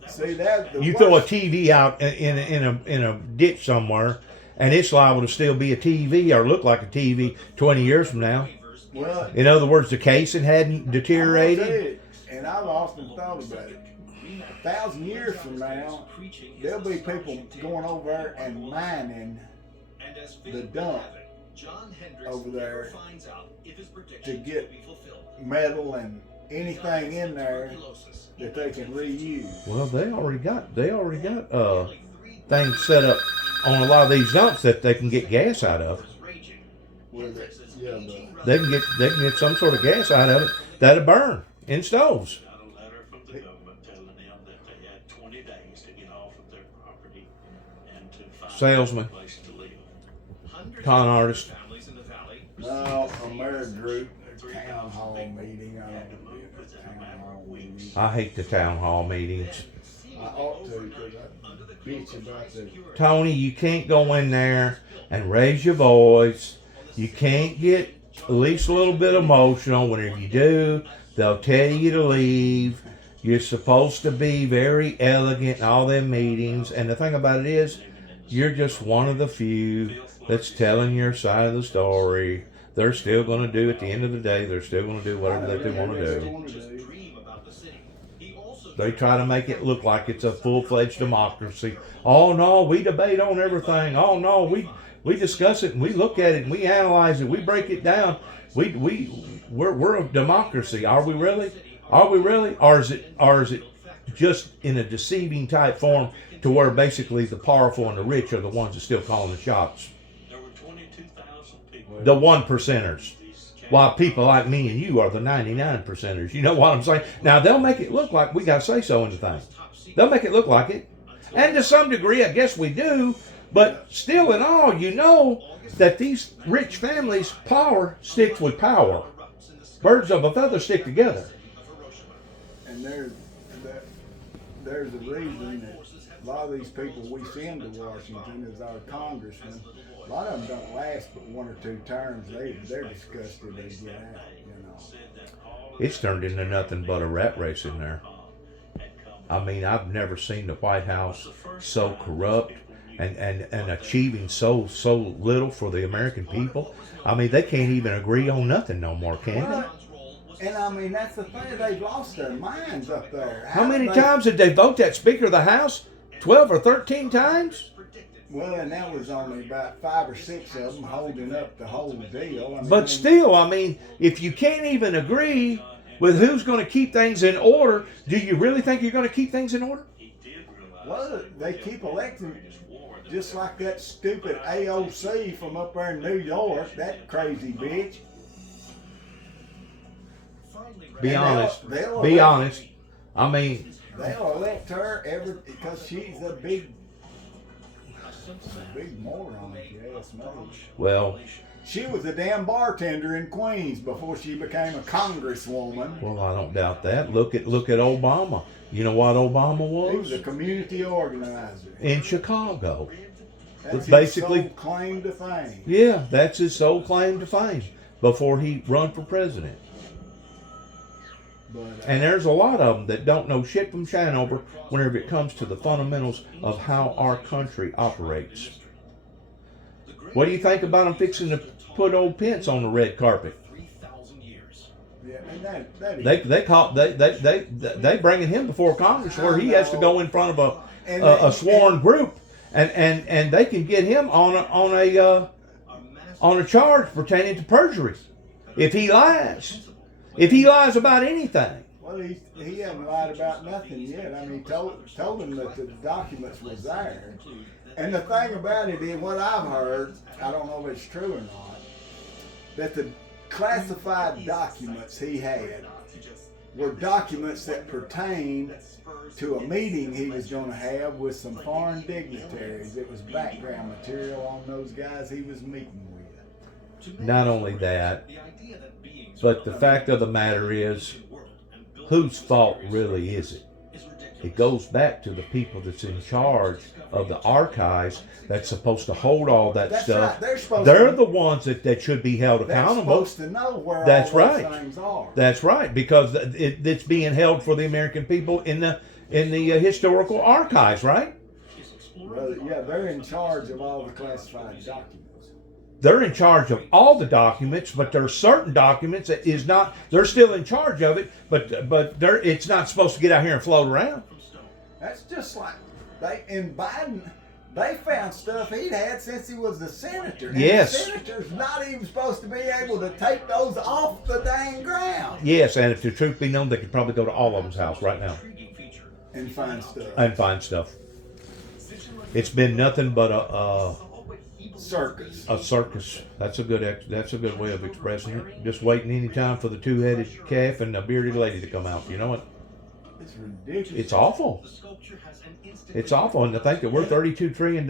See that? you throw a TV out in a ditch somewhere, and it's liable to still be a TV or look like a TV 20 years from now. Well, In other words, the casing hadn't deteriorated. and I've often thought about it. 1,000 years from now, there'll be people going over there and mining the dump over there to get metal and anything in there that they can reuse. Well, they already got things set up on a lot of these dumps that they can get gas out of. With it. Yeah, They can get some sort of gas out of it that'll burn in stoves. Got a letter from the government telling them that they had 20 days to get off of their property and to find Salesman. a place to live. Con artist. no, Amerigroup, town hall meeting. I don't do a town hall meeting. I hate the town hall meetings. I ought to, because I bitch about the. Tony, you can't go in there and raise your voice. You can't get at least a little bit emotional. Whenever you do, they'll tell you to leave. You're supposed to be very elegant in all them meetings. And the thing about it is, you're just one of the few that's telling your side of the story. They're still going to do, at the end of the day, they're still going to do whatever that they want to do. They try to make it look like it's a full-fledged democracy. Oh no, we debate on everything. Oh no, we discuss it and we look at it and we analyze it. We break it down. We're a democracy. Are we really? Are we really? Or is it just in a deceiving type form to where basically the powerful and the rich are the ones that still calling the shots? There were 22,000 the 1%ers. While people like me and you are the 99%ers. You know what I'm saying? Now, they'll make it look like we got say-so in the thing. They'll make it look like it. And to some degree, I guess we do. But still in all, you know that these rich families' power sticks with power. Birds of a feather stick together. And there's a reason that a lot of these people we send to Washington as our congressmen, a lot of them don't last but 1 or 2 terms. They're disgusted they get out, you know. It's turned into nothing but a rat race in there. I mean, I've never seen the White House so corrupt and achieving so little for the American people. I mean, they can't even agree on nothing no more, can they? And I mean, that's the thing, they've lost their minds up there. How many times did they vote that Speaker of the House? 12 or 13 times? Well, and that was only about 5 or 6 of them holding up the whole deal. I mean, But still, I mean, if you can't even agree with who's going to keep things in order, do you really think you're going to keep things in order? well, they keep electing just like that stupid AOC from up there in New York, that crazy bitch. Be And honest. they'll Be elect- honest. I mean, They'll elect her because she's a big moron, if you ask me. well, She was a damn bartender in Queens before she became a congresswoman. well, I don't doubt that. Look at Obama. You know what Obama He was a was? community organizer. In Chicago. That's basically- his sole claim to fame. Yeah, that's his sole claim to fame before he run for president. But, And there's a lot of them that don't know shit from Shinover whenever it comes to the fundamentals of how our country operates. What do you think about them fixing to put old Pence on the red carpet? yeah, and that They bringing him before Congress where he has to go in front of a sworn group, and they can get him on a charge pertaining to perjury if he lies. If he lies about anything. well, he hasn't lied about nothing yet. I mean, he told him that the documents was there. And the thing about it is, what I've heard, I don't know if it's true or not, that the classified documents he had were documents that pertained to a meeting he was going to have with some foreign dignitaries. It was background material on those guys he was meeting with. Not only that, but the fact of the matter is, whose fault really is it? It goes back to the people that's in charge of the archives that's supposed to hold all that That's stuff. right. They're supposed They're to, the ones that should be held they're accountable. supposed to know where That's all those right. things are. That's right, because it's being held for the American people in the historical archives, right? Well, yeah, they're in charge of all the classified documents. They're in charge of all the documents, but there are certain documents that is not. They're still in charge of it, but it's not supposed to get out here and float around. That's just like Biden. They found stuff he'd had since he was a senator. And Yes. the senator's not even supposed to be able to take those off the dang ground Yes, and if the truth be known, they could probably go to all of them's house right now and find stuff. and find stuff. It's been nothing but Circus. a circus. That's a good way of expressing it. Just waiting any time for the two-headed calf and the bearded lady to come out. You know what? It's ridiculous. It's awful. It's awful, and to think that we're $32 trillion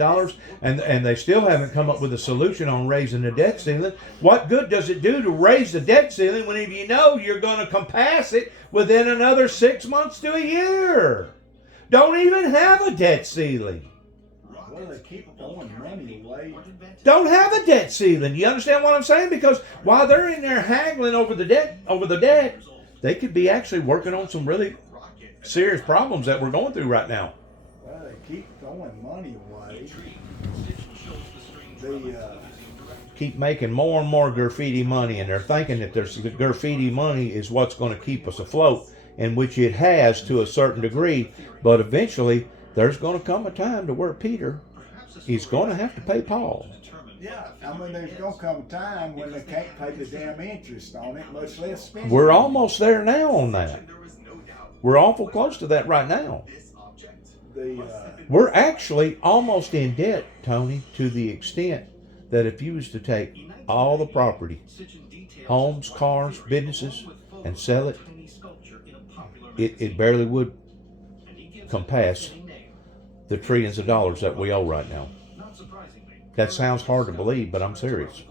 and they still haven't come up with a solution on raising the debt ceiling. What good does it do to raise the debt ceiling when if you know you're going to compass it within another 6 months to a year? Don't even have a debt ceiling. Well, they keep throwing money away. Don't have a debt ceiling. You understand what I'm saying? Because while they're in there haggling over the debt, they could be actually working on some really serious problems that we're going through right now. Well, they keep throwing money away. Keep making more and more graffiti money, and they're thinking that there's the graffiti money is what's going to keep us afloat, in which it has to a certain degree. But eventually, there's going to come a time to where Peter is going to have to pay Paul. Yeah, I mean, there's going to come a time when they can't pay the damn interest on it, much less spend. We're almost there now on that. We're awful close to that right now. We're actually almost in debt, Tony, to the extent that if you was to take all the property, homes, cars, businesses, and sell it, it barely would compass the trillions of dollars that we owe right now. That sounds hard to believe, but I'm serious.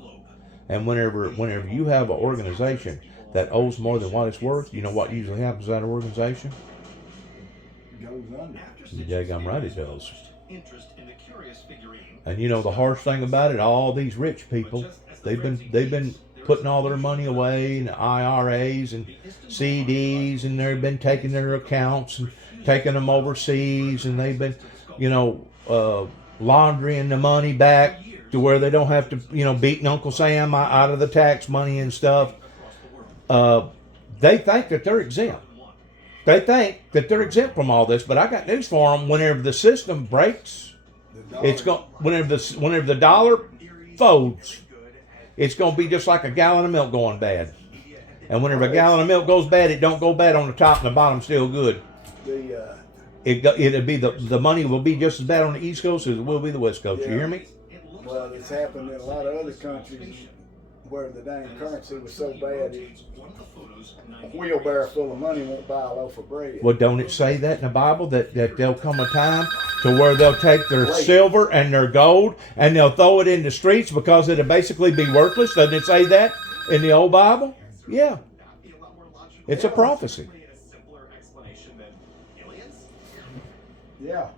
And whenever you have an organization that owes more than what it's worth, you know what usually happens to that organization? Goes under. You're daggum right it does. And you know the harsh thing about it, all these rich people, they've been putting all their money away in IRAs and CDs, and they've been taking their accounts and taking them overseas, and they've been, laundering the money back to where they don't have to, beating Uncle Sam out of the tax money and stuff. They think that they're exempt. They think that they're exempt from all this, but I got news for them. Whenever the system breaks, whenever the dollar folds, it's going to be just like a gallon of milk going bad. And whenever a gallon of milk goes bad, it don't go bad on the top and the bottom still good. It'll be the money will be just as bad on the East Coast as it will be the West Coast. You hear me? Well, it's happened in a lot of other countries where the dang currency was so bad, a wheelbarrow full of money won't buy a loaf of bread. Well, don't it say that in the Bible that there'll come a time to where they'll take their silver and their gold and they'll throw it in the streets because it'll basically be worthless? Doesn't it say that in the old Bible? Yeah. It's a prophecy. Yeah.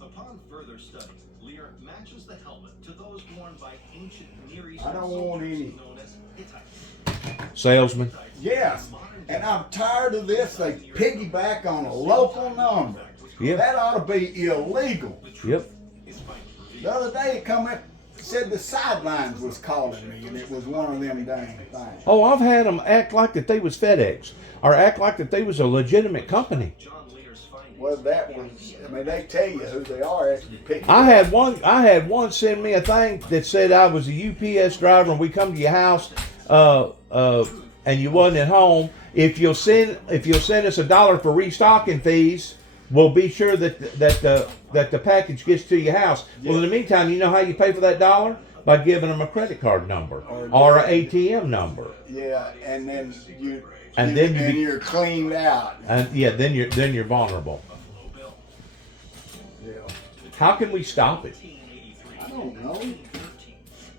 Upon further study, Lear matches the helmet to those worn by ancient Near Eastern I don't want any. known as Hittites. Salesman. Yes. And I'm tired of this. They piggyback on a local number. Yep. That ought to be illegal. Yep. The other day it come up, said the sidelines was calling me, and it was one of them dang things. Oh, I've had them act like that they was FedEx or act like that they was a legitimate company. Well, that was, they tell you who they are after you pick. I had one send me a thing that said I was a UPS driver and we come to your house and you wasn't at home. If you'll send us $1 for restocking fees, we'll be sure that the package gets to your house. Well, in the meantime, you know how you pay for that $1? By giving them a credit card number or an ATM number. Yeah, and then you're cleaned out. And yeah, then you're vulnerable. Yeah. How can we stop it? I don't know.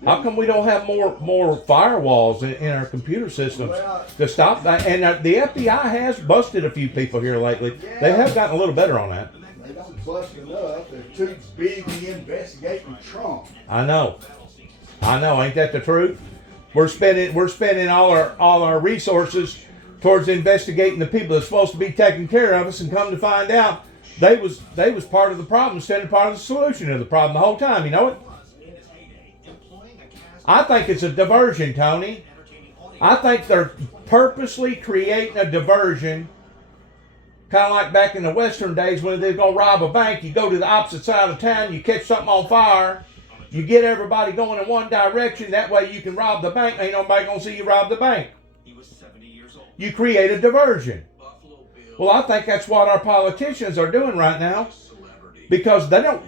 How come we don't have more firewalls in our computer systems to stop that? And the FBI has busted a few people here lately. They have gotten a little better on that. They don't bust enough. They're too busy investigating Trump. I know. Ain't that the truth? We're spending all our resources towards investigating the people that's supposed to be taking care of us, and come to find out they was part of the problem instead of part of the solution of the problem the whole time. You know it? I think it's a diversion, Tony. I think they're purposely creating a diversion, kind of like back in the Western days when they're going to rob a bank. You go to the opposite side of town, you catch something on fire, you get everybody going in one direction, that way you can rob the bank. Ain't nobody going to see you rob the bank. You create a diversion. Well, I think that's what our politicians are doing right now, because none of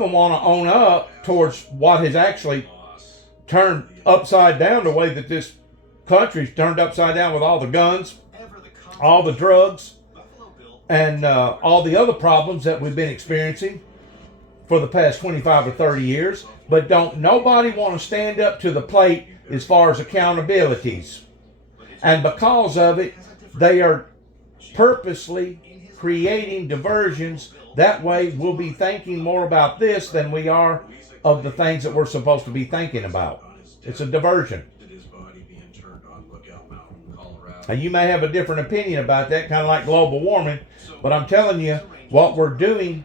them want to own up towards what has actually turned upside down, the way that this country's turned upside down with all the guns, all the drugs, and all the other problems that we've been experiencing for the past 25 or 30 years. But don't nobody want to stand up to the plate as far as accountabilities. And because of it, they are purposely creating diversions. That way we'll be thinking more about this than we are of the things that we're supposed to be thinking about. It's a diversion. And you may have a different opinion about that, kind of like global warming, but I'm telling you, what we're doing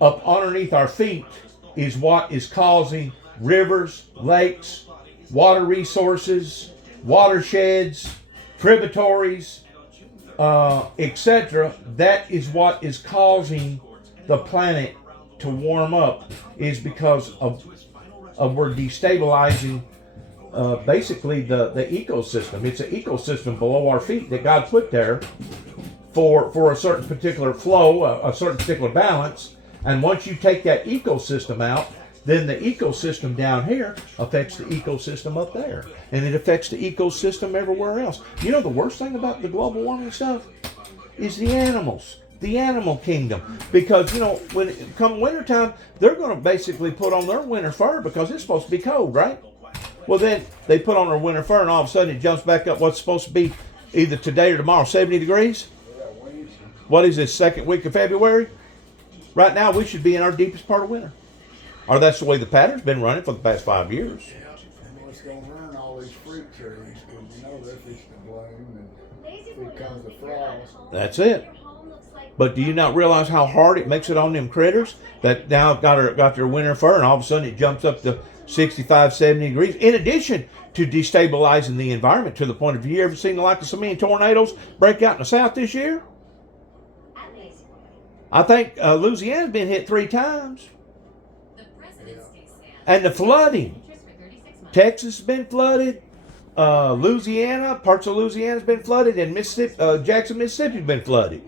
up underneath our feet is what is causing rivers, lakes, water resources, watersheds, tributaries, etc. That is what is causing the planet to warm up, is because of we're destabilizing basically the ecosystem. It's an ecosystem below our feet that God put there for a certain particular flow, a certain particular balance. And once you take that ecosystem out, then the ecosystem down here affects the ecosystem up there. And it affects the ecosystem everywhere else. You know the worst thing about the global warming stuff is the animals. The animal kingdom. Because, you know, when it come wintertime, they're going to basically put on their winter fur because it's supposed to be cold, right? Well, then they put on their winter fur and all of a sudden it jumps back up what's supposed to be either today or tomorrow, 70 degrees. What is this, second week of February? Right now we should be in our deepest part of winter. Or that's the way the pattern's been running for the past 5 years. And it's going to ruin all these fruit trees because you know they're fixing to bloom and if it comes to frost. That's it. But do you not realize how hard it makes it on them critters that now got their winter fur and all of a sudden it jumps up to 65, 70 degrees? In addition to destabilizing the environment to the point of, you ever seen the like of so many tornadoes break out in the South this year? I think Louisiana's been hit 3 times. And the flooding. Texas has been flooded. Louisiana, parts of Louisiana's been flooded, and Mississippi, Jackson, Mississippi's been flooded.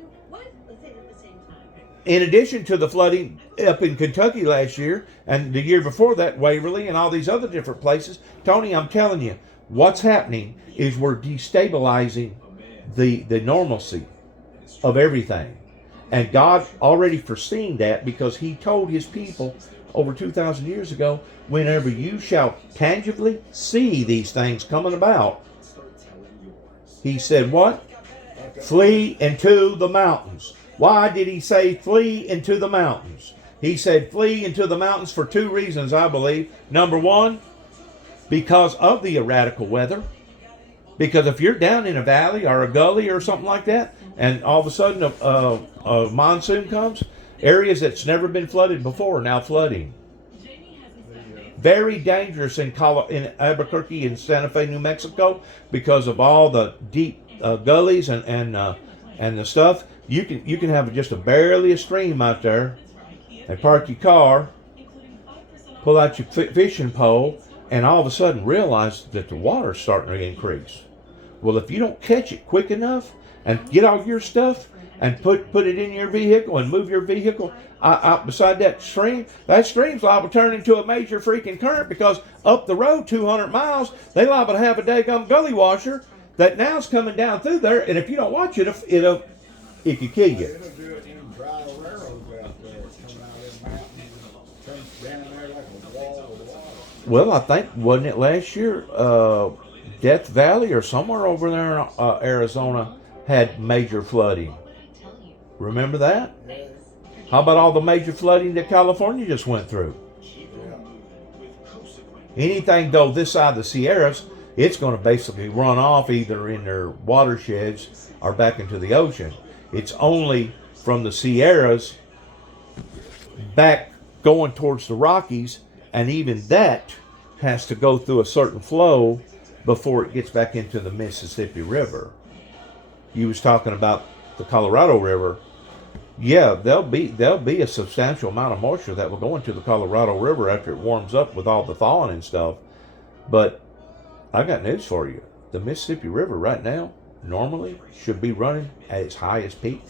In addition to the flooding up in Kentucky last year and the year before that, Waverly and all these other different places, Tony, I'm telling you, what's happening is we're destabilizing the normalcy of everything. And God already foreseen that because he told his people over 2,000 years ago, whenever you shall tangibly see these things coming about, he said what? Flee into the mountains. Why did he say flee into the mountains? He said flee into the mountains for 2 reasons, I believe. Number 1, because of the erratical weather. Because if you're down in a valley or a gully or something like that, and all of a sudden a monsoon comes, areas that's never been flooded before are now flooding. Very dangerous in Albuquerque and Santa Fe, New Mexico, because of all the deep gullies and the stuff. You can have just barely a stream out there, and park your car, pull out your fishing pole, and all of a sudden realize that the water's starting to increase. Well, if you don't catch it quick enough and get all your stuff and put it in your vehicle and move your vehicle out beside that stream's liable to turn into a major freaking current because up the road 200 miles, they liable to have a daggum gully washer that now's coming down through there, and if you don't watch it, it could kill you. It'll do it in dry railroads out there, coming out of the mountains, turns down there like a wall of water. Well, I think, wasn't it last year, Death Valley or somewhere over there in Arizona had major flooding. Remember that? How about all the major flooding that California just went through? Anything, though, this side of the Sierras, it's going to basically run off either in their watersheds or back into the ocean. It's only from the Sierras back going towards the Rockies, and even that has to go through a certain flow before it gets back into the Mississippi River. You was talking about the Colorado River. Yeah, there'll be a substantial amount of moisture that will go into the Colorado River after it warms up with all the thawing and stuff. But I got news for you. The Mississippi River right now normally should be running at its highest peak.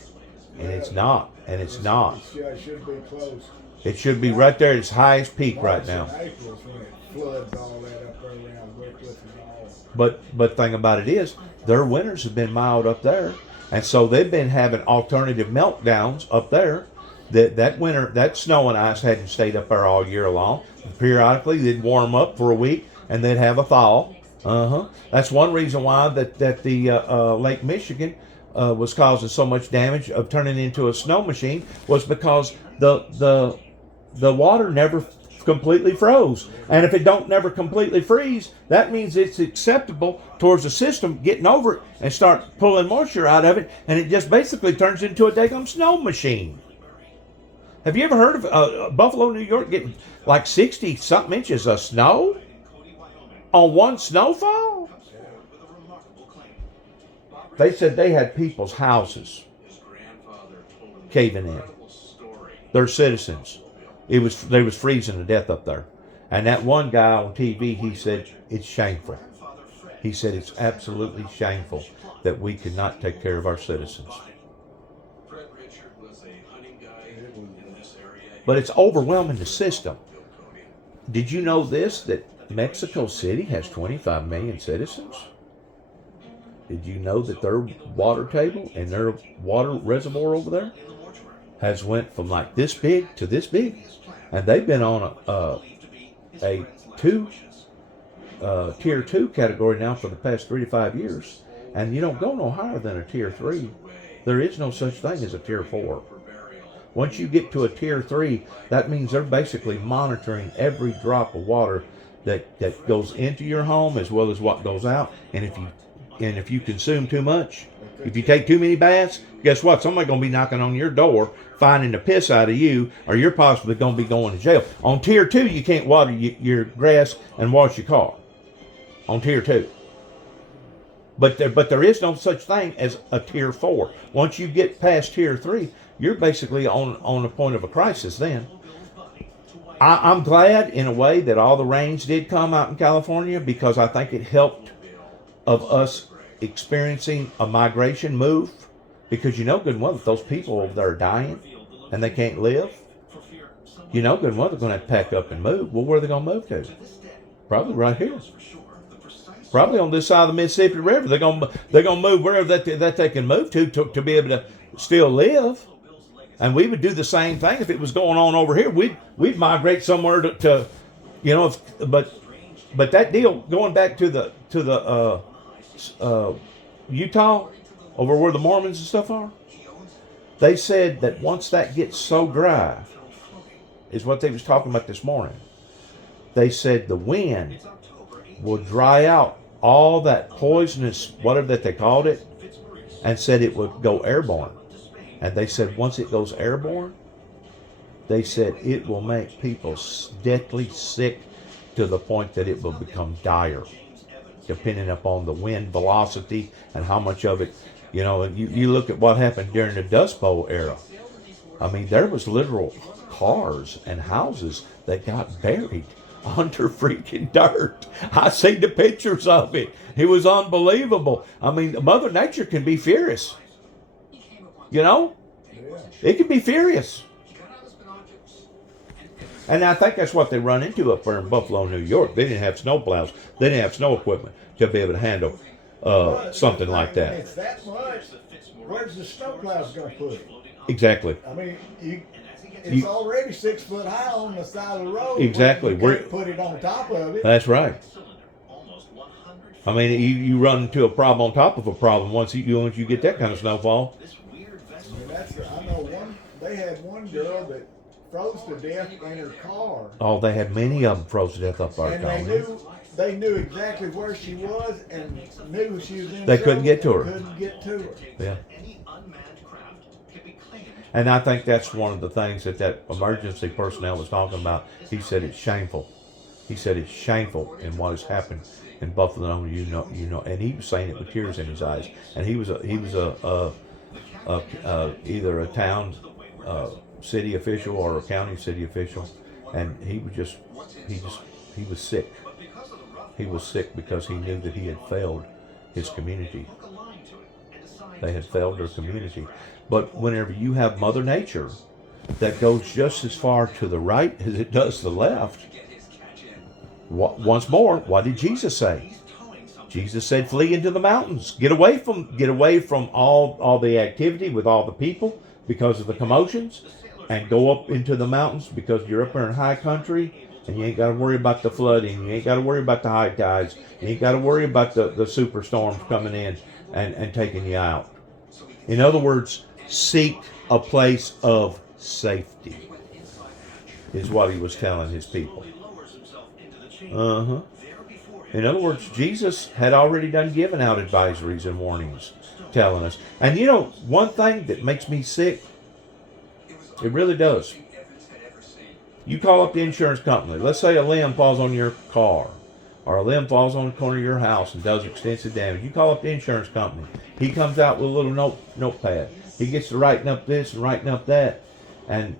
And it's not. And it's not. It should be close. It should be right there at its highest peak right now. March and April's when it floods all that up there around Wycliffe and all. But thing about it is, their winters have been mild up there. And so they've been having alternative meltdowns up there. That winter, that snow and ice hadn't stayed up there all year long. Periodically, they'd warm up for a week, and they'd have a thaw. That's one reason why that the Lake Michigan was causing so much damage of turning into a snow machine, was because the water never completely froze. And if it don't never completely freeze, that means it's acceptable towards the system getting over it and start pulling moisture out of it, and it just basically turns into a daggum snow machine. Have you ever heard of Buffalo, New York getting like 60-something inches of snow on one snowfall? They said they had people's houses caving in. Their citizens. They was freezing to death up there. And that one guy on TV, he said, it's shameful. He said it's absolutely shameful that we cannot take care of our citizens. But it's overwhelming the system. Did you know this, that Mexico City has 25 million citizens? Did you know that their water table and their water reservoir over there has went from like this big to this big? And they've been on a tier 2 category now for the past 3 to 5 years. And you don't go no higher than a tier 3. There is no such thing as a tier 4. Once you get to a tier 3, that means they're basically monitoring every drop of water that goes into your home as well as what goes out. And if you consume too much, if you take too many baths, guess what? Somebody's going to be knocking on your door, finding the piss out of you, or you're possibly going to be going to jail. On tier 2, you can't water your grass and wash your car. On tier 2. But there is no such thing as a tier 4. Once you get past tier 3, you're basically on the point of a crisis then. I'm glad in a way that all the rains did come out in California, because I think it helped of us experiencing a migration move, because you know good and well that those people over there are dying and they can't live. You know good and well they're going to have to pack up and move. Well, where are they going to move to? Probably right here. Probably on this side of the Mississippi River. They're going to move wherever that they can move to be able to still live. And we would do the same thing if it was going on over here. We'd migrate somewhere to you know. But that deal, going back to the Utah, over where the Mormons and stuff are, they said that once that gets so dry, is what they was talking about this morning. They said the wind will dry out all that poisonous, whatever that they called it, and said it would go airborne. And they said once it goes airborne, they said it will make people deathly sick to the point that it will become dire, depending upon the wind velocity and how much of it, you know. And you look at what happened during the Dust Bowl era. I mean, there was literal cars and houses that got buried under freaking dirt. I seen the pictures of it. It was unbelievable. I mean, Mother Nature can be furious. You know? It can be furious. And I think that's what they run into up there in Buffalo, New York. They didn't have snow plows. They didn't have snow equipment to be able to handle something like that. It's that much. Where's the snow plows going to put it? Exactly. I mean, it's already 6 foot high on the side of the road. Exactly. You can't put it on top of it. That's right. I mean, you run into a problem on top of a problem once you get that kind of snowfall. I mean, I know they had one girl that froze to death in her car. Oh, they had many of them froze to death up there. And they knew exactly where she was and knew she was in They couldn't get to her. Couldn't get to her. Yeah. And I think that's one of the things that emergency personnel was talking about. He said it's shameful. He said it's shameful in what has happened in Buffalo. You know, and he was saying it with tears in his eyes. And he was either a town city official or a county city official, and he was sick. He was sick because he knew that he had failed his community. They had failed their community. But whenever you have Mother Nature that goes just as far to the right as it does the left, once more, what did Jesus say? Jesus said, "Flee into the mountains. Get away from all the activity with all the people because of the commotions, and go up into the mountains because you're up there in high country, and you ain't got to worry about the flooding. You ain't got to worry about the high tides. You ain't got to worry about the superstorms coming in and taking you out." In other words, seek a place of safety is what he was telling his people. In other words, Jesus had already given out advisories and warnings telling us. And you know, one thing that makes me sick, it really does. You call up the insurance company. Let's say a limb falls on your car, or a limb falls on the corner of your house and does extensive damage. You call up the insurance company. He comes out with a little notepad. He gets to writing up this and writing up that. And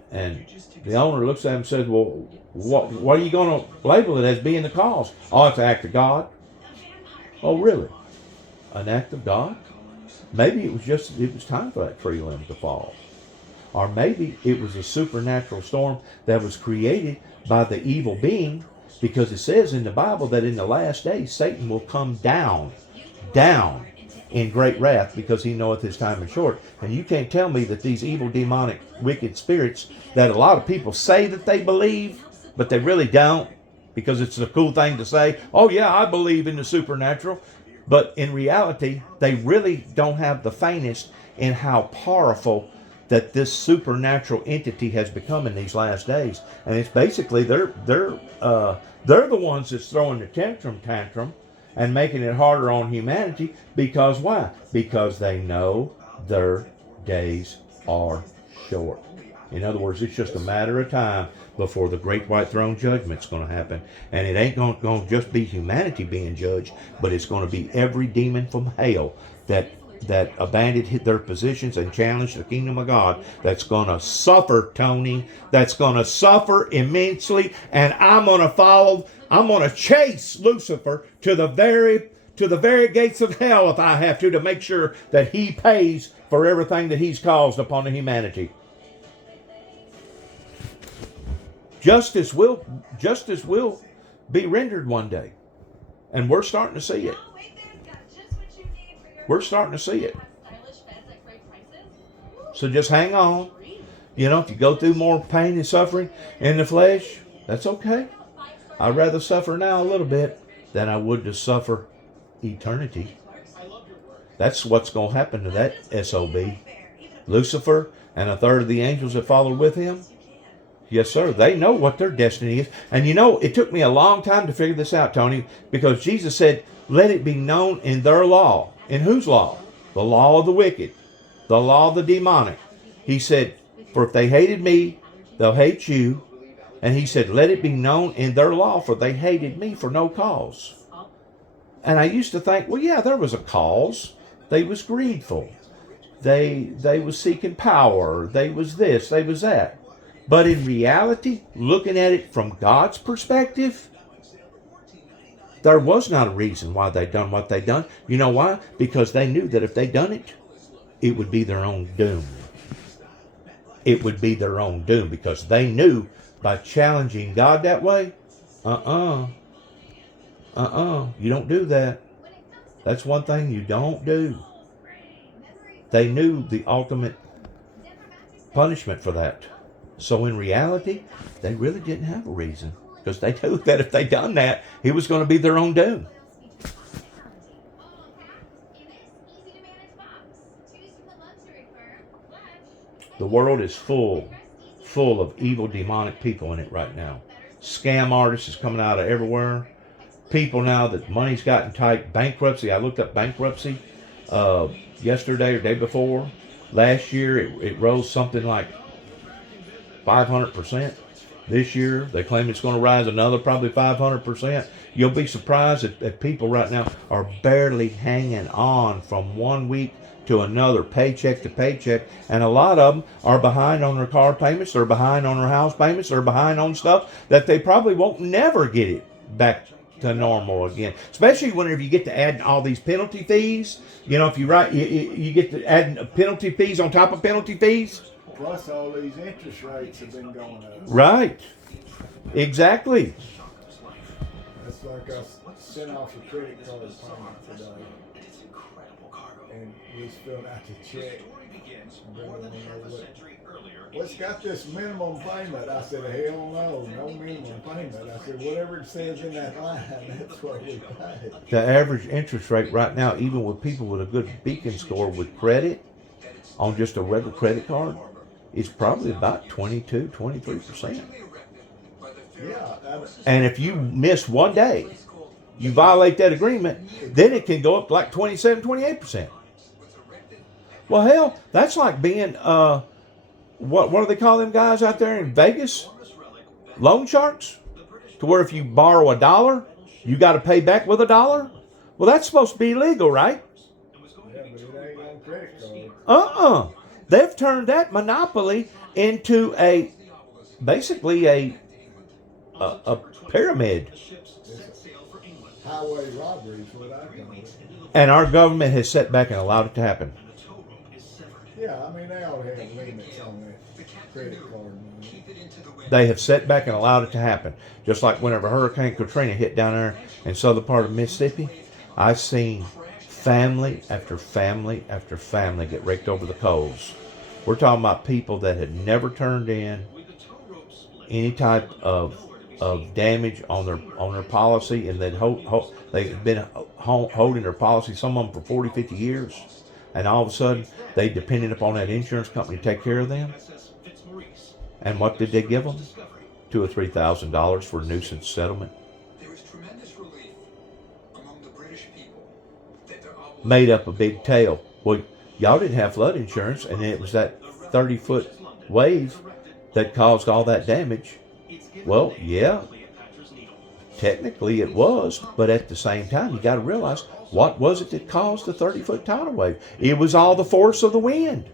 the owner looks at him and says, "Well, what are you going to label it as being the cause?" "Oh, it's an act of God." "Oh, really? An act of God?" Maybe it was time for that tree limb to fall. Or maybe it was a supernatural storm that was created by the evil being Because it says in the Bible that in the last days Satan will come down in great wrath, because he knoweth his time is short. And you can't tell me that these evil, demonic, wicked spirits that a lot of people say that they believe, but they really don't, because it's a cool thing to say, oh yeah, I believe in the supernatural. But in reality, they really don't have the faintest in how powerful that this supernatural entity has become in these last days. And it's basically they're the ones that's throwing the tantrum and making it harder on humanity. Because why? Because they know their days are short. In other words, it's just a matter of time before the great white throne judgment's going to happen. And it ain't going to just be humanity being judged, but it's going to be every demon from hell that abandoned their positions and challenged the kingdom of God, that's going to suffer, Tony. That's going to suffer immensely. And I'm going to chase Lucifer to the very gates of hell if I have to make sure that he pays for everything that he's caused upon the humanity. Justice will be rendered one day. And we're starting to see it. We're starting to see it. So just hang on. You know, if you go through more pain and suffering in the flesh, that's okay. I'd rather suffer now a little bit than I would to suffer eternity. That's what's going to happen to that SOB. Lucifer and a third of the angels that followed with him. Yes, sir. They know what their destiny is. And you know, it took me a long time to figure this out, Tony, because Jesus said, let it be known in their law. In whose law? The law of the wicked. The law of the demonic. He said, for if they hated me, they'll hate you. And he said, let it be known in their law, for they hated me for no cause. And I used to think, well, yeah, there was a cause. They was greedful. They was seeking power. They was this, they was that. But in reality, looking at it from God's perspective, there was not a reason why they done what they done. You know why? Because they knew that if they done it, it would be their own doom. It would be their own doom, because they knew by challenging God that way, you don't do that. That's one thing you don't do. They knew the ultimate punishment for that. So in reality, they really didn't have a reason, because they knew that if they done that, it was going to be their own doom. The world is full of evil, demonic people in it right now. Scam artists is coming out of everywhere. People now that money's gotten tight. Bankruptcy. I looked up bankruptcy yesterday or day before. Last year, it rose something like 500%. This year, they claim it's going to rise another probably 500%. You'll be surprised that people right now are barely hanging on from one week to another, paycheck to paycheck. And a lot of them are behind on their car payments. They're behind on their house payments. They're behind on stuff that they probably won't never get it back to normal again. Especially whenever you get to add all these penalty fees. You know, if you write, you get to add penalty fees on top of penalty fees. Plus all these interest rates have been going up. Right. Exactly. It's like I sent off a credit card payment today. And we filled out the check. Well, it's got this minimum payment. I said, hell no minimum payment. I said, whatever it says in that line, that's what we pay. The average interest rate right now, even with people with a good beacon score with credit, on just a regular credit card, is probably about 22, 23%. Yeah. And if you miss one day, you violate that agreement, then it can go up to like 27, 28%. Well, hell, that's like being, what do they call them guys out there in Vegas? Loan sharks? To where if you borrow $1, you got to pay back with $1? Well, that's supposed to be illegal, right? Yeah, but it ain't on credit card. They've turned that monopoly into basically a pyramid. Highway robbery is what I call it. And our government has sat back and allowed it to happen. Yeah, I mean, they ought to have limits on that credit card money. They have sat back and allowed it to happen. Just like whenever Hurricane Katrina hit down there in southern part of Mississippi, I've seen family after family after family get raked over the coals. We're talking about people that had never turned in any type of damage on their policy, and they've been holding their policy, some of them for 40, 50 years, and all of a sudden they depended upon that insurance company to take care of them. And what did they give them? $2,000 or $3,000 for a nuisance settlement. There was tremendous relief among the British people that their obligation Made up a big tale. Well, y'all didn't have flood insurance, and it was that 30-foot wave that caused all that damage. Well, yeah, technically it was, but at the same time, you got to realize, what was it that caused the 30-foot tidal wave? It was all the force of the wind.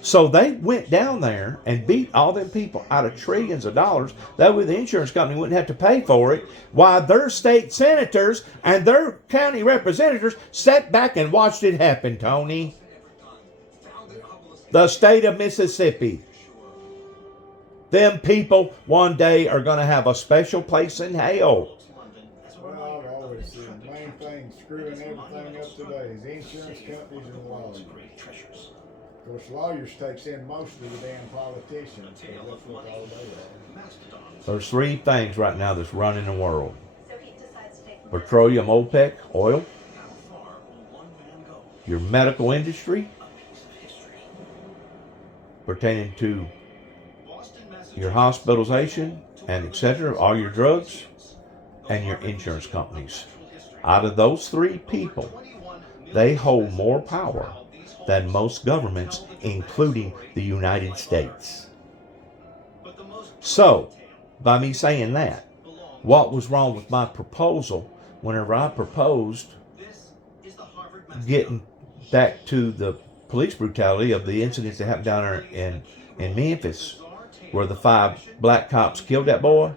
So they went down there and beat all them people out of trillions of dollars. That way the insurance company wouldn't have to pay for it, while their state senators and their county representatives sat back and watched it happen, Tony. The state of Mississippi. Them people one day are going to have a special place in hell. Well, I've always said the main thing screwing everything up today is insurance companies and lawyers. Of course, lawyers takes in most of the damn politicians. So that's what all they are. There's three things right now that's running the world. Petroleum, OPEC, oil, your medical industry, pertaining to your hospitalization and etc., all your drugs, and your insurance companies. Out of those three people, they hold more power than most governments, including the United States. So, by me saying that, what was wrong with my proposal whenever I proposed getting back to the police brutality of the incidents that happened down there in Memphis, where the 5 black cops killed that boy?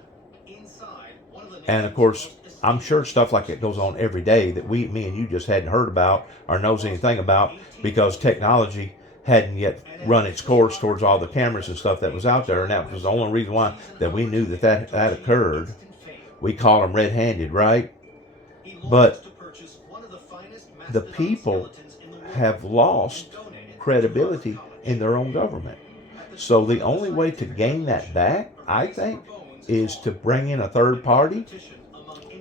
And of course, I'm sure stuff like that goes on every day that me and you just hadn't heard about or knows anything about, because technology hadn't yet run its course towards all the cameras and stuff that was out there, and that was the only reason why that we knew that occurred. We called them red-handed, right? But the people have lost credibility in their own government. So the only way to gain that back, I think, is to bring in a third party,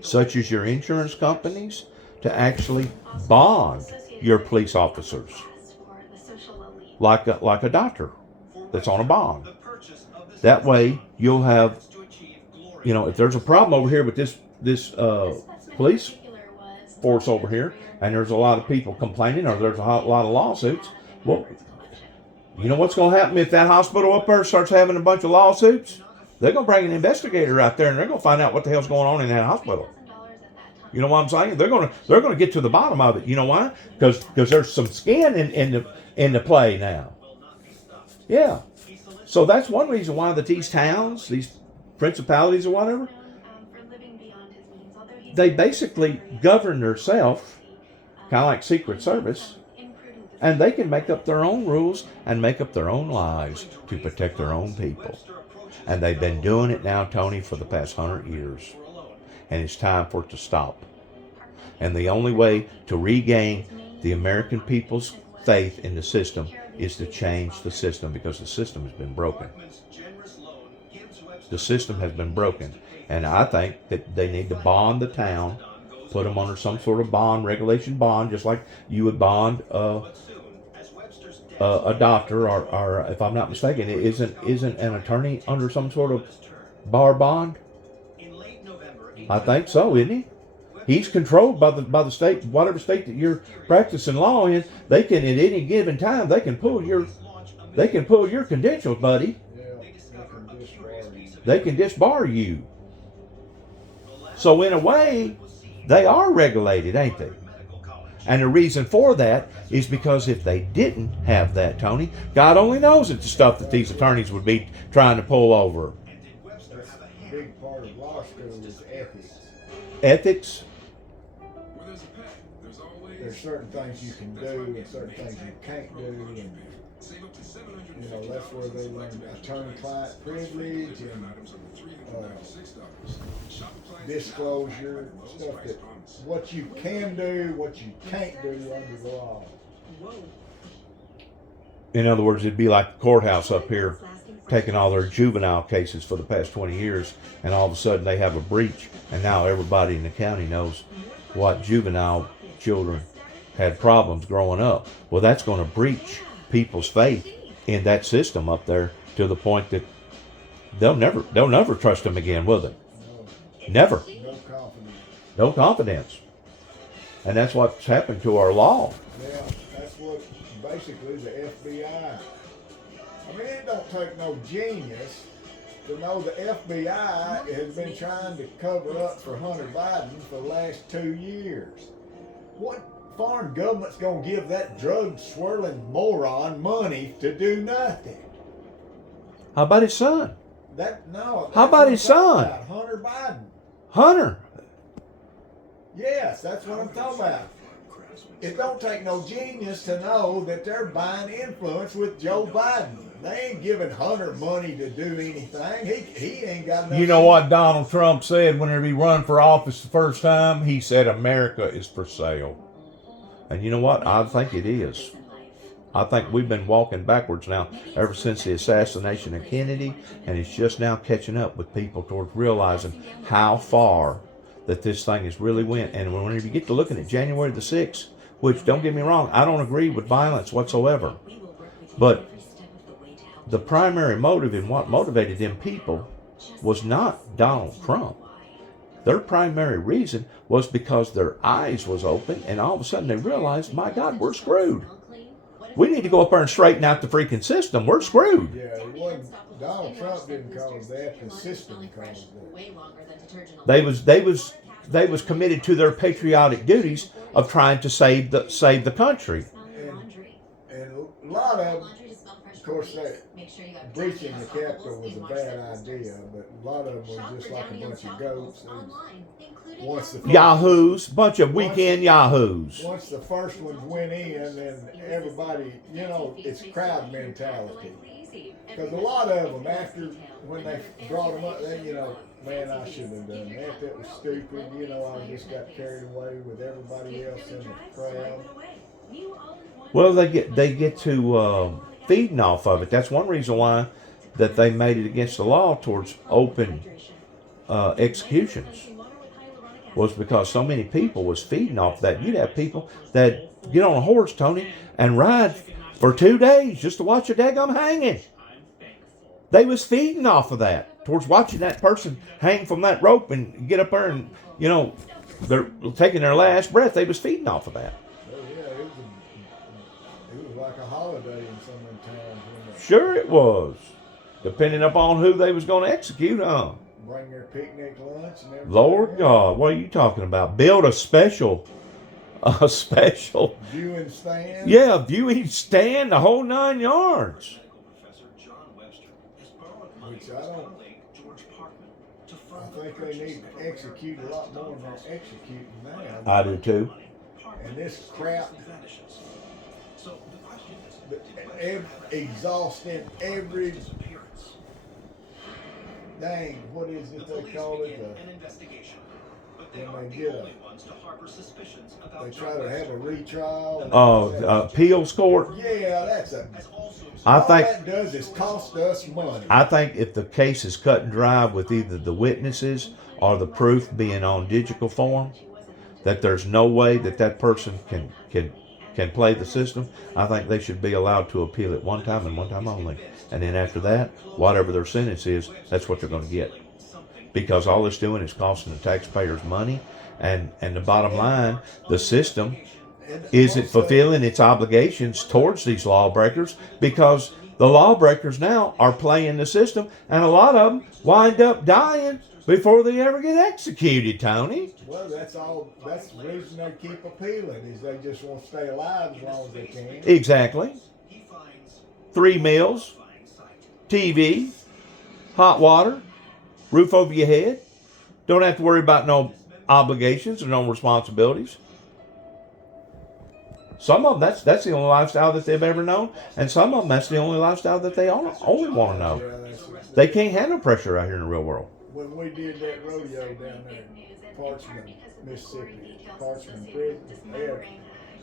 such as your insurance companies, to actually bond your police officers, like a doctor that's on a bond. That way, you'll have, if there's a problem over here with this police force over here, and there's a lot of people complaining, or there's a lot of lawsuits, well, you know what's going to happen if that hospital up there starts having a bunch of lawsuits? They're going to bring an investigator out there, and they're going to find out what the hell's going on in that hospital. You know what I'm saying? They're going to get to the bottom of it. You know why? Because there's some skin in the play now. Yeah. So that's one reason why these towns, these principalities or whatever, they basically govern themselves, kind of like Secret Service, and they can make up their own rules and make up their own lies to protect their own people. And they've been doing it now, Tony, for the past 100 years. And it's time for it to stop. And the only way to regain the American people's faith in the system is to change the system, because the system has been broken. The system has been broken. And I think that they need to bond the town, put them under some sort of bond, regulation bond, just like you would bond a doctor, or if I'm not mistaken, isn't an attorney under some sort of bar bond? I think so, isn't he? He's controlled by the state, whatever state that you're practicing law in. They can, at any given time, they can pull your credentials, buddy. They can disbar you. So in a way, they are regulated, ain't they? And the reason for that is because if they didn't have that, Tony, God only knows it's the stuff that these attorneys would be trying to pull over. That's a big part of law school is ethics. Ethics? There's certain things you can do and certain things you can't do, and You know, that's where they learn attorney-client privilege and disclosure, stuff that what you can do, what you can't do under the law. In other words, it'd be like the courthouse up here taking all their juvenile cases for the past 20 years, and all of a sudden they have a breach, and now everybody in the county knows what juvenile children had problems growing up. Well, that's going to breach people's faith in that system up there to the point that they'll never trust them again, will they? Never. No confidence. No confidence. And that's what's happened to our law. Yeah, that's what basically the FBI. I mean, it don't take no genius to know the FBI has been trying to cover up for Hunter Biden for the last 2 years. What foreign government's gonna give that drug-swirling moron money to do nothing? How about his son? How about his son? Hunter Biden. Hunter. Yes, that's what I'm talking about. It don't take no genius to know that they're buying influence with Joe Biden. They ain't giving Hunter money to do anything. He ain't got enough. You know what Donald Trump said whenever he run for office the first time? He said America is for sale. And you know what? I think it is. I think we've been walking backwards now ever since the assassination of Kennedy, and it's just now catching up with people towards realizing how far that this thing has really went. And whenever you get to looking at January the 6th, which, don't get me wrong, I don't agree with violence whatsoever, but the primary motive in what motivated them people was not Donald Trump. Their primary reason was because their eyes was open, and all of a sudden they realized, my God, we're screwed. We need to go up there and straighten out the freaking system. We're screwed. Yeah, it wasn't. Donald Trump didn't cause that. The system caused that. They was committed to their patriotic duties of trying to save the country. And a lot of them, of course, breaching the Capitol was a bad idea, but a lot of them were just like a bunch of goats. Once the Yahoos, bunch of weekend yahoos. Once the first ones went in, then everybody, you know, it's crowd mentality. Because a lot of them, after when they brought them up, they, you know, man, I shouldn't have done that. That was stupid. You know, I just got carried away with everybody else in the crowd. Well, they get to feeding off of it. That's one reason why that they made it against the law towards open executions, was because so many people was feeding off that. You'd have people that get on a horse, Tony, and ride for 2 days just to watch a daggum hanging. They was feeding off of that, towards watching that person hang from that rope and get up there and, you know, they're taking their last breath. They was feeding off of that. Oh, yeah, it was like a holiday in some of the towns. Sure it was. Depending upon who they was going to execute on. Bring their picnic lunch and everything. Lord God, what are you talking about? Build a special viewing stand. Yeah, viewing stand, the whole 9 yards. Which I think they need to execute a lot more than they're executing now. I do too. And this crap, exhausting every dang, what is it they call it? When they get they try to have a retrial. Appeals court. Yeah, that's I think all that does is cost us money. I think if the case is cut and dry with either the witnesses or the proof being on digital form, that there's no way that person can play the system, I think they should be allowed to appeal it one time and one time only. And then after that, whatever their sentence is, that's what they're going to get. Because all it's doing is costing the taxpayers money. And the bottom line, the system isn't fulfilling its obligations towards these lawbreakers, because the lawbreakers now are playing the system, and a lot of them wind up dying before they ever get executed, Tony. Well, that's the reason they keep appealing, is they just want to stay alive as long as they can. Exactly. 3 meals, TV, hot water, roof over your head. Don't have to worry about no obligations or no responsibilities. Some of them, that's the only lifestyle that they've ever known, and some of them, that's the only lifestyle that they only want to know. Yeah, that's it. They can't handle pressure out here in the real world. When we did that rodeo down there in Parchman, Mississippi, Parchman Prison, they had,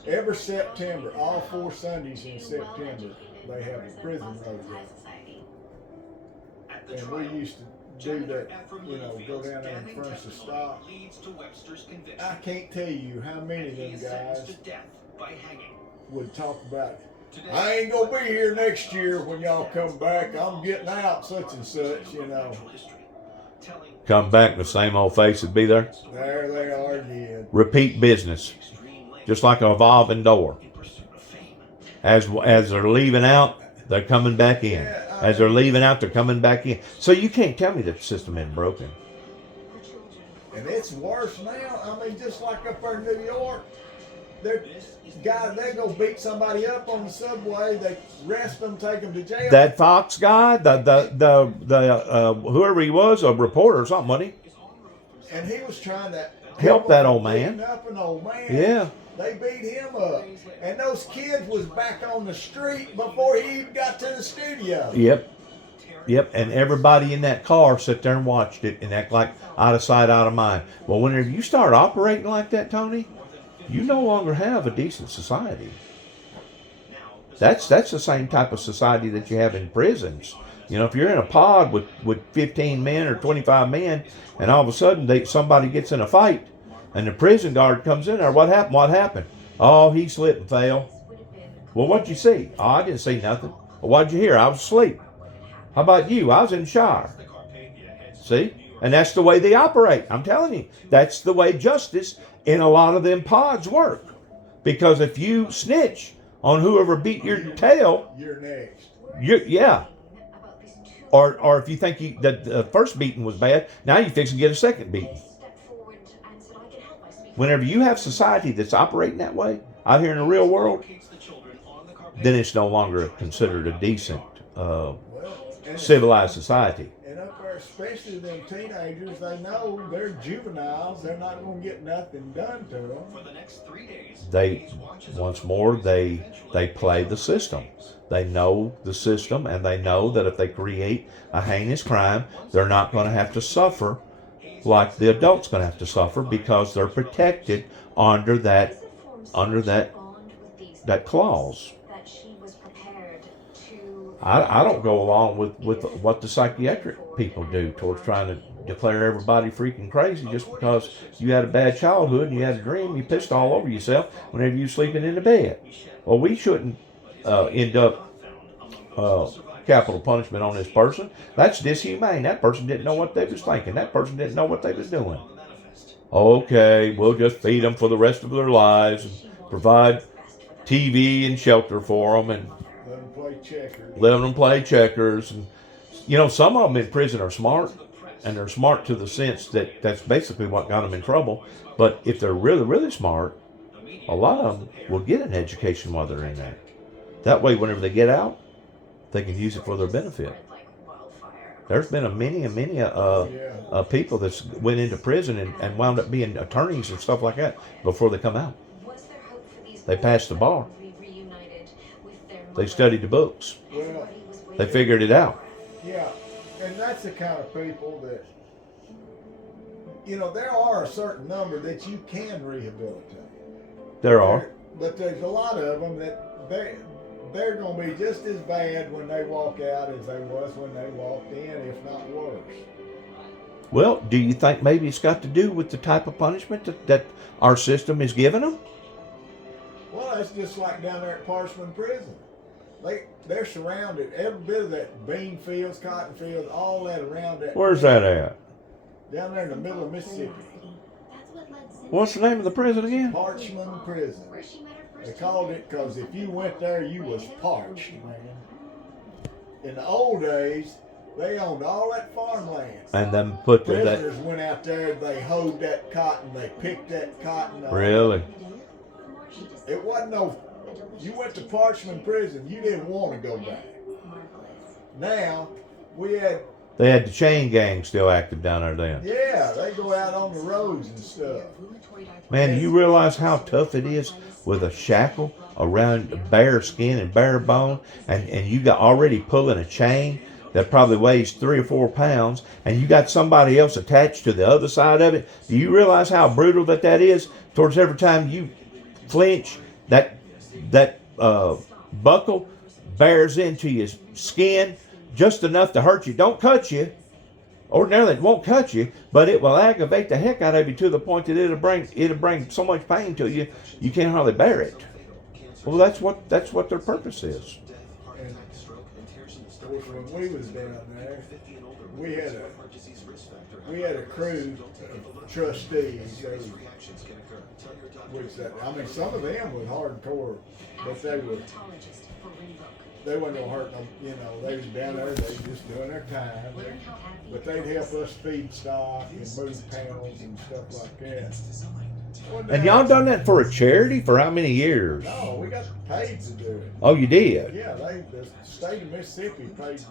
every September, all 4 Sundays in September, they have a prison rodeo. At the And trial, we used to do that, you know, go down there and furnish the stock. leads to Webster's conviction. I can't tell you how many of He them is sentenced guys to death by hanging. would talk about, Today, I ain't gonna be here next year when y'all come back, I'm getting out such and such, you know. telling Come back, the same old face would be there. There they are again. Repeat business, just like an evolving door. in pursuit of fame. As they're leaving out, they're coming back in. As they're leaving out, they're coming back in. So you can't tell me that the system isn't broken. And it's worse now. I mean, just like up there in New York, they're they go beat somebody up on the subway. They arrest them, take them to jail. That Fox guy, the whoever he was, a reporter or something, wasn't he? And he was trying to Help that old man. beating up an old man. Yeah. They beat him up, and those kids was back on the street before he even got to the studio. Yep. And everybody in that car sat there and watched it and act like out of sight, out of mind. Well, whenever you start operating like that, Tony, you no longer have a decent society. That's the same type of society that you have in prisons. You know, if you're in a pod with 15 men or 25 men, and all of a sudden somebody gets in a fight, and the prison guard comes in there, what happened? What happened? Oh, he slipped and fell. Well, what'd you see? Oh, I didn't see nothing. Well, what'd you hear? I was asleep. How about you? I was in the shower. See? And that's the way they operate. I'm telling you. That's the way justice in a lot of them pods work. Because if you snitch on whoever beat your tail, You're next. yeah. Or if you think that the first beating was bad, now you fix to get a second beating. Whenever you have society that's operating that way out here in the real world, then it's no longer considered a decent, Well, and civilized society. And up there, especially them teenagers, they know they're juveniles. They're not going to get nothing done to them. For the next 3 days, They, once more, they play the system. They know the system, and they know that if they create a heinous crime, they're not going to have to suffer like the adult's going to have to suffer because they're protected under that clause. I don't go along with what the psychiatric people do towards trying to declare everybody freaking crazy just because you had a bad childhood and you had a dream, you pissed all over yourself whenever you're sleeping in the bed. Well, we shouldn't end up capital punishment on this person. That's dishumane. That person didn't know what they was thinking. That person didn't know what they was doing. Okay, we'll just feed them for the rest of their lives and provide TV and shelter for them and Let them play checkers. letting them play checkers. And you know, some of them in prison are smart, and they're smart to the sense that that's basically what got them in trouble. But if they're really, really smart, a lot of them will get an education while they're in there. That way, whenever they get out, they can use it for their benefit. There's been many people that went into prison and wound up being attorneys and stuff like that before they come out. They passed the bar. They studied the books. Well, They figured it out. yeah, and that's the kind of people that, you know, there are a certain number that you can rehabilitate. There are. But there's a lot of them that they're going to be just as bad when they walk out as they was when they walked in, if not worse. Well, do you think maybe it's got to do with the type of punishment that our system is giving them? Well, that's just like down there at Parchman Prison. They're surrounded, every bit of that bean fields, cotton fields, all that around that. Where's that at? Down there in the middle of Mississippi. What's the name of the prison again? Parchman Prison. They called it because if you went there, you was parched, man. In the old days, they owned all that farmland. And then put that. Prisoners went out there, they hoed that cotton, they picked that cotton up. Really? It wasn't no, you went to Parchman Prison, you didn't want to go back. Now, we had They had the chain gang still active down there then. Yeah, they go out on the roads and stuff. Man, do you realize how tough it is with a shackle around bare skin and bare bone, and you got already pulling a chain that probably weighs 3 or 4 pounds, and you got somebody else attached to the other side of it? Do you realize how brutal that is? Towards every time you flinch, that buckle bears into your skin just enough to hurt you. Don't cut you. Ordinarily, it won't cut you, but it will aggravate the heck out of you to the point that it'll bring so much pain to you, you can't hardly bear it. Well, that's what their purpose is. And of course, when we was down there, we had a crew of trustees. I mean, some of them was hardcore, but they wasn't gonna hurt them. You know, they was down there, they was just doing their time. But they'd help us feed stock and move panels and stuff like that. And y'all done that for a charity for how many years? No, we got paid to do it. Oh, you did? Yeah, the state of Mississippi paid.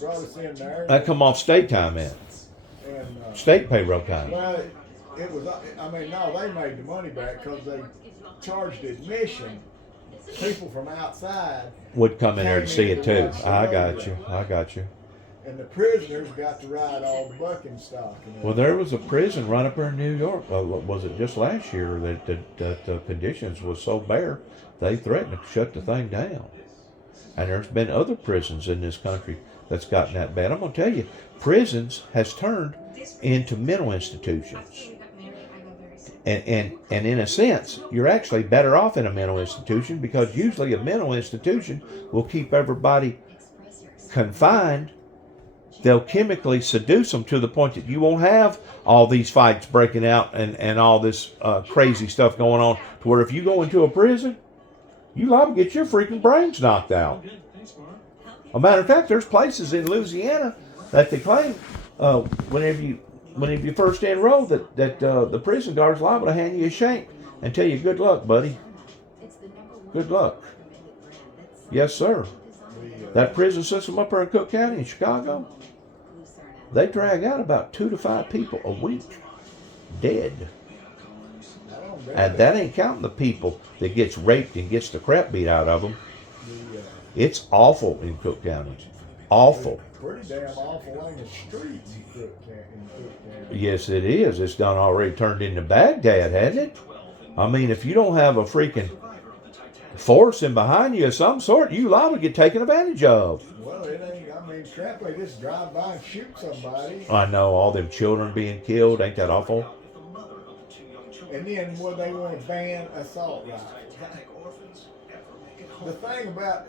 Brought us in there. That come off state time then. And State payroll time. well, it was. I mean, no, they made the money back because they charged admission. People from outside, Would come in there to see it too. I got you. and the prisoners got to ride all the bucking stock. Well, there was a prison right up there in New York. Was it just last year that the conditions was so bare they threatened to shut the thing down? And there's been other prisons in this country that's gotten that bad. I'm gonna tell you, prisons has turned into mental institutions. And in a sense, you're actually better off in a mental institution, because usually a mental institution will keep everybody confined. They'll chemically seduce them to the point that you won't have all these fights breaking out and all this crazy stuff going on, to where if you go into a prison, you liable to get your freaking brains knocked out. A matter of fact, there's places in Louisiana that they claim whenever you first enroll that the prison guard's liable to hand you a shank and tell you, good luck, buddy. Good luck. Yes, sir. That prison system up there in Cook County in Chicago, they drag out about 2 to 5 people a week dead. And that ain't counting the people that gets raped and gets the crap beat out of them. It's awful in Cook County. Awful. Pretty damn awful in the streets in Cook County. Yes, it is. It's done already turned into Baghdad, hasn't it? I mean, if you don't have a freaking force in behind you of some sort, you liable to get taken advantage of. Well, it ain't. I mean, crap, they just drive by and shoot somebody. I know, all them children being killed. Ain't that awful? And then, well, they want to ban assault rifles. The thing about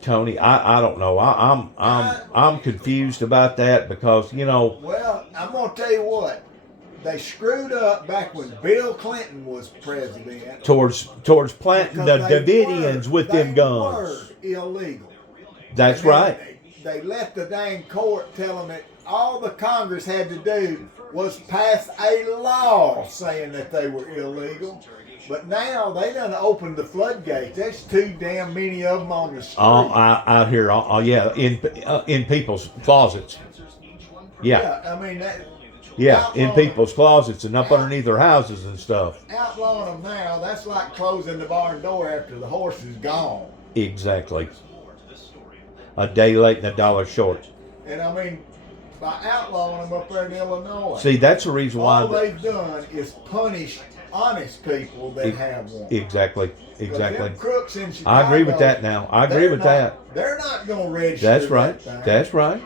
Tony, I don't know. I'm confused about that, because well, I'm gonna tell you what, they screwed up back when Bill Clinton was president. towards planting the Davidians with them guns. Were illegal. That's And then right. They let the dang court tell them that all the Congress had to do was pass a law saying that they were illegal. But now they done opened the floodgates. There's too damn many of them on the street. Out here, yeah, in people's closets. Yeah, I mean that. yeah, in outlawing- people's closets and up underneath their houses and stuff. Outlawing them now, that's like closing the barn door after the horse is gone. Exactly. A day late and a dollar short. And I mean, by outlawing them up there in Illinois, See, that's the reason why. all they've done is punish honest people that have one. Exactly. 'Cause Exactly. them crooks in Chicago, I agree with that now. I agree they're with not- that. They're not going to register. That's right. that thing. That's right.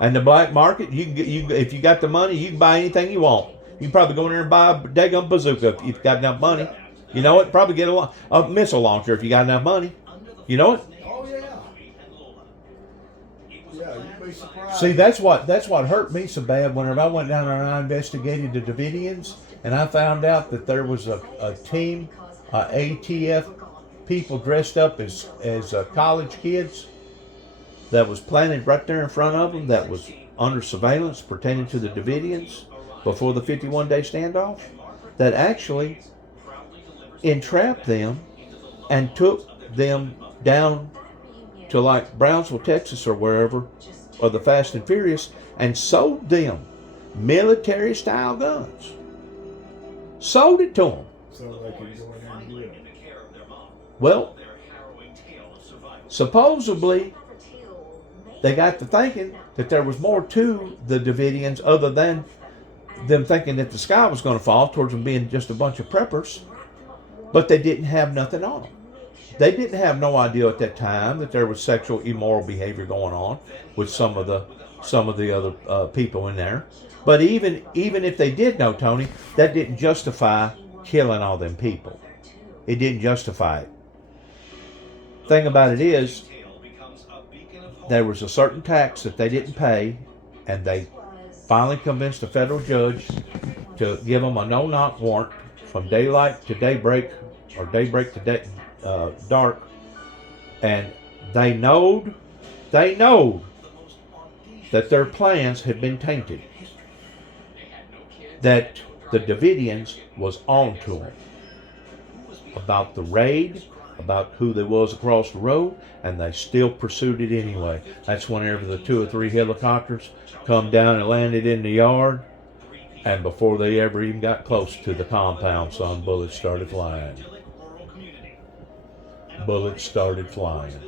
And the black market, you can get, if you got the money, you can buy anything you want. You can probably go in there and buy a daggum bazooka if you've got enough money. You know what? Probably get a missile launcher if you got enough money. You know what? Oh yeah. Yeah, you'd be surprised. See, that's what hurt me so bad whenever I went down there and I investigated the Davidians, and I found out that there was a team, ATF people dressed up as college kids that was planted right there in front of them, that was under surveillance pertaining to the Davidians before the 51-day standoff, that actually entrapped them and took them down to like Brownsville, Texas or wherever, of the Fast and Furious and sold them military style guns. Sold it to them. So they could go in there and do it. Well, supposedly they got to thinking that there was more to the Davidians other than them thinking that the sky was going to fall, towards them being just a bunch of preppers. But they didn't have nothing on them. They didn't have no idea at that time that there was sexual immoral behavior going on with some of the other people in there. But even if they did know, Tony, that didn't justify killing all them people. It didn't justify it. Thing about it is, there was a certain tax that they didn't pay, and they finally convinced a federal judge to give them a no-knock warrant from daylight to daybreak, or daybreak to dark, and they knowed that their plans had been tainted, that the Davidians was on to them about the raid, about who they was across the road, and they still pursued it anyway. That's whenever the 2 or 3 helicopters come down and landed in the yard, and before they ever even got close to the compound, some bullets started flying. Bullets started flying.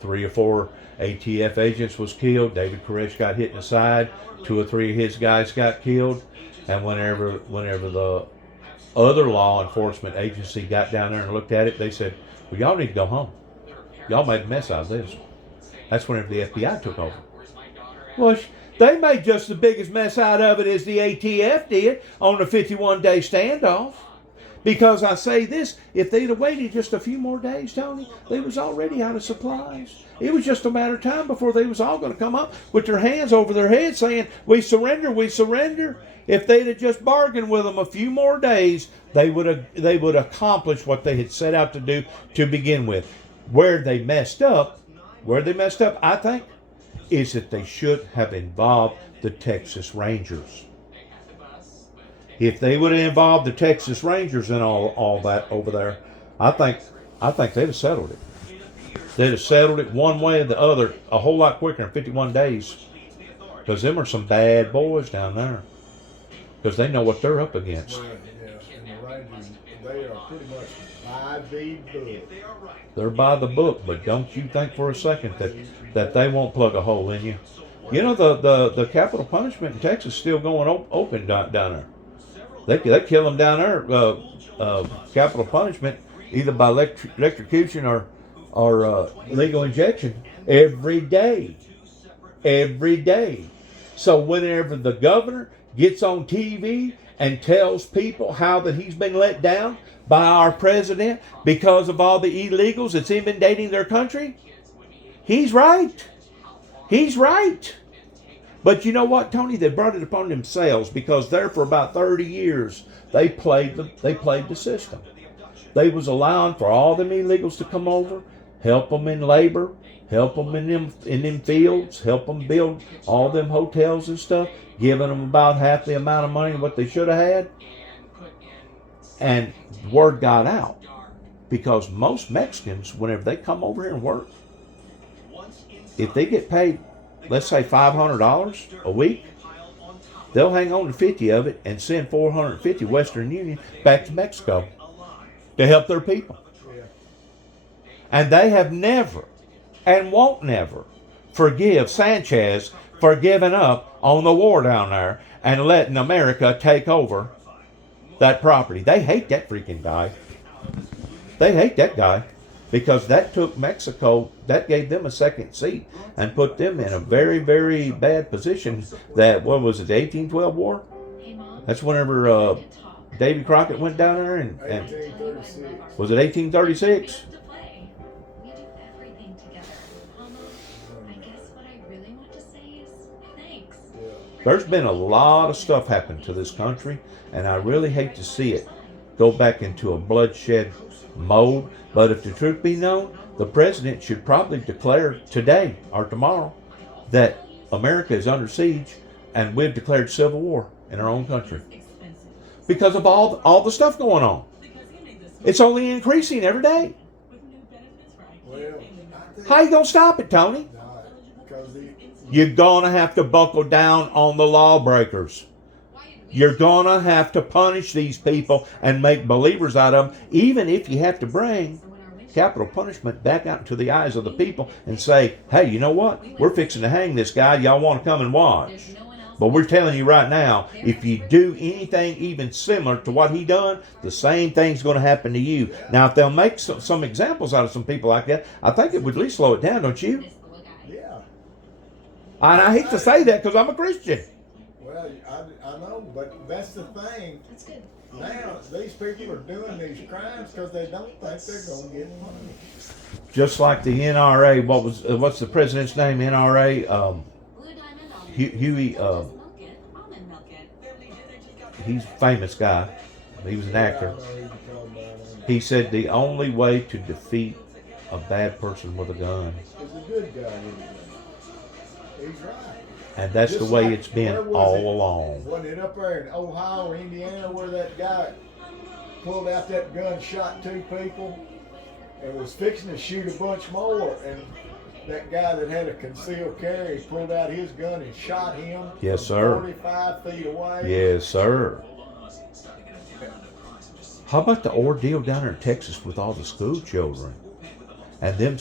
3 or 4 ATF agents was killed. David Koresh got hit in the side. 2 or 3 of his guys got killed. And whenever the other law enforcement agency got down there and looked at it, they said, well, y'all need to go home. Y'all made a mess out of this. That's whenever the FBI took over. Well, they made just the biggest mess out of it as the ATF did on the 51-day standoff. Because I say this, if they'd have waited just a few more days, Tony, they was already out of supplies. It was just a matter of time before they was all going to come up with their hands over their heads saying, we surrender, we surrender. If they'd have just bargained with them a few more days, they would accomplish what they had set out to do to begin with. Where they messed up, I think, is that they should have involved the Texas Rangers. If they would have involved the Texas Rangers and all that over there, I think they'd have settled it. They'd have settled it one way or the other a whole lot quicker in 51 days. Because them are some bad boys down there. Because they know what they're up against. Well, yeah, and the Rangers, they are pretty much by the book. They're by the book, but don't you think for a second that they won't plug a hole in you. You know, the capital punishment in Texas is still going open down there. They kill them down there, capital punishment, either by electrocution or legal injection every day. Every day. So whenever the governor gets on TV and tells people how that he's been let down by our president because of all the illegals that's inundating their country, he's right. He's right. But you know what, Tony? They brought it upon themselves because there for about 30 years they played the system. They was allowing for all them illegals to come over, help them in labor, help them in them fields, help them build all them hotels and stuff, giving them about half the amount of money what they should have had. And word got out because most Mexicans, whenever they come over here and work, if they get paid, let's say $500 a week, they'll hang on to 50 of it and send 450 Western Union back to Mexico to help their people. And they have never and won't never forgive Sanchez for giving up on the war down there and letting America take over that property. They hate that freaking guy. They hate that guy because that took Mexico, that gave them a second seat and put them in a very, very bad position. That, what was it, the 1812 war? Hey, Mom. That's whenever Davy Crockett went down there and 1836. was it 1836? To play. We do everything together. Mama, I guess what I really want to say is thanks. There's been a lot of stuff happen to this country, and I really hate to see it go back into a bloodshed mode. But if the truth be known, the president should probably declare today or tomorrow that America is under siege and we've declared civil war in our own country because of all the stuff going on. It's only increasing every day. Well, I think How you gonna stop it, Tony? because You're gonna have to buckle down on the lawbreakers. You're gonna have to punish these people and make believers out of them, even if you have to bring capital punishment back out into the eyes of the people and say, hey, you know what? We're fixing to hang this guy. Y'all want to come and watch. But we're telling you right now, if you do anything even similar to what he done, the same thing's going to happen to you. Now, if they'll make some examples out of some people like that, I think it would at least slow it down, don't you? Yeah. And I hate to say that because I'm a Christian. Well, I know, but that's the thing. That's good. Now, these people are doing these crimes because they don't think they're going to get money. Just like the NRA, what's the president's name? NRA, Blue Diamond almond. Huey, Milk it. Almond milk it. he's a famous guy. He was an actor. I know who you're talking about. He said the only way to defeat a bad person with a gun, He's a good guy. He's right. and that's the Just way like- it's been where was all it? along. Wasn't it up there in Ohio or Indiana where that guy pulled out that gun, shot 2 people, and was fixing to shoot a bunch more, and that guy that had a concealed carry pulled out his gun and shot him Yes, from sir. 45 feet away. Yes, sir. How about the ordeal down there in Texas with all the school children? And them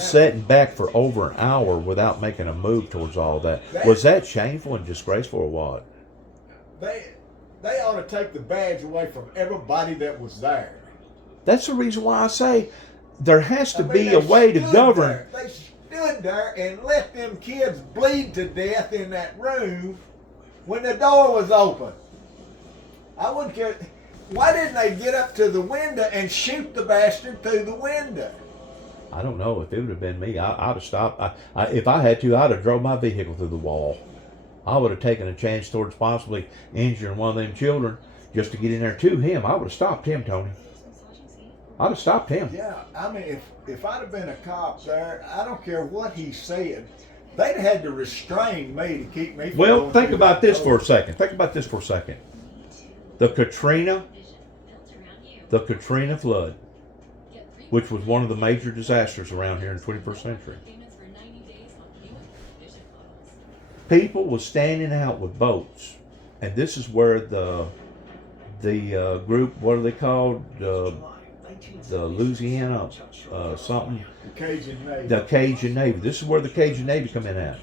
sitting back for over an hour without making a move towards all that. Was that shameful and disgraceful or what? They ought to take the badge away from everybody that was there. That's the reason why I say there has to I mean, be they a way to stood govern. there. They stood there and let them kids bleed to death in that room when the door was open. I wouldn't care. Why didn't they get up to the window and shoot the bastard through the window? I don't know. If it would have been me, I'd have stopped. If I had to, I'd have drove my vehicle through the wall. I would have taken a chance towards possibly injuring one of them children just to get in there to him. I would have stopped him, Tony. I'd have stopped him. Yeah, I mean, if I'd have been a cop there, I don't care what he said, they'd have had to restrain me to keep me from Well, going think through about that this door. for a second. Think about this for a second. The Katrina flood, which was one of the major disasters around here in the 21st century. People was standing out with boats, and this is where the group, what are they called? The Louisiana something. The Cajun Navy. The Cajun Navy. This is where the Cajun Navy come in at.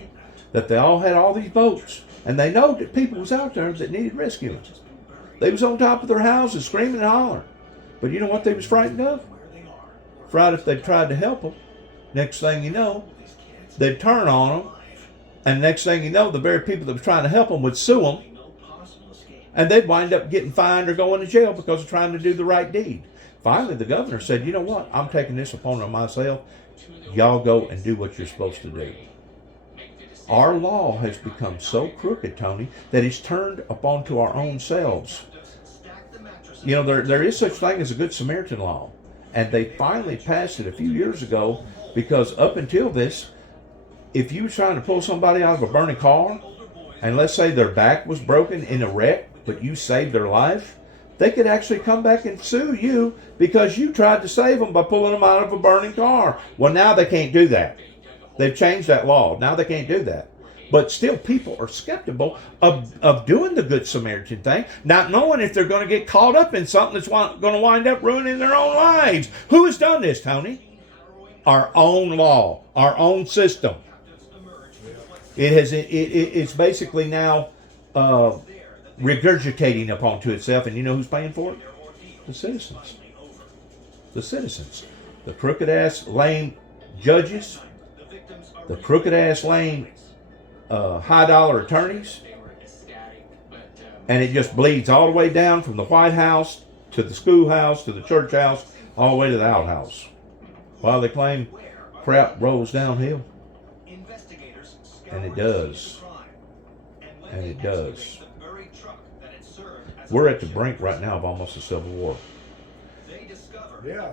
That they all had all these boats, and they know that people was out there that needed rescuing. They was on top of their houses screaming and hollering. But you know what they was frightened of? Frightened if they tried to help them. Next thing you know, they'd turn on them. And next thing you know, the very people that was trying to help them would sue them. And they'd wind up getting fined or going to jail because of trying to do the right deed. Finally, the governor said, you know what? I'm taking this upon myself. Y'all go and do what you're supposed to do. Our law has become so crooked, Tony, that it's turned upon to our own selves. You know, there is such thing as a Good Samaritan law. And they finally passed it a few years ago because up until this, if you were trying to pull somebody out of a burning car, and let's say their back was broken in a wreck, but you saved their life, they could actually come back and sue you because you tried to save them by pulling them out of a burning car. Well, now they can't do that. They've changed that law. Now they can't do that. But still, people are skeptical of doing the Good Samaritan thing, not knowing if they're going to get caught up in something that's going to wind up ruining their own lives. Who has done this, Tony? Our own law, our own system. It's basically now regurgitating upon to itself, and you know who's paying for it? The citizens. The citizens. The crooked ass lame judges, the crooked ass lame high dollar attorneys, and it just bleeds all the way down from the White House to the schoolhouse to the church house, all the way to the outhouse. While they claim crap rolls downhill. And it does. And it does. We're at the brink right now of almost a civil war. Yeah,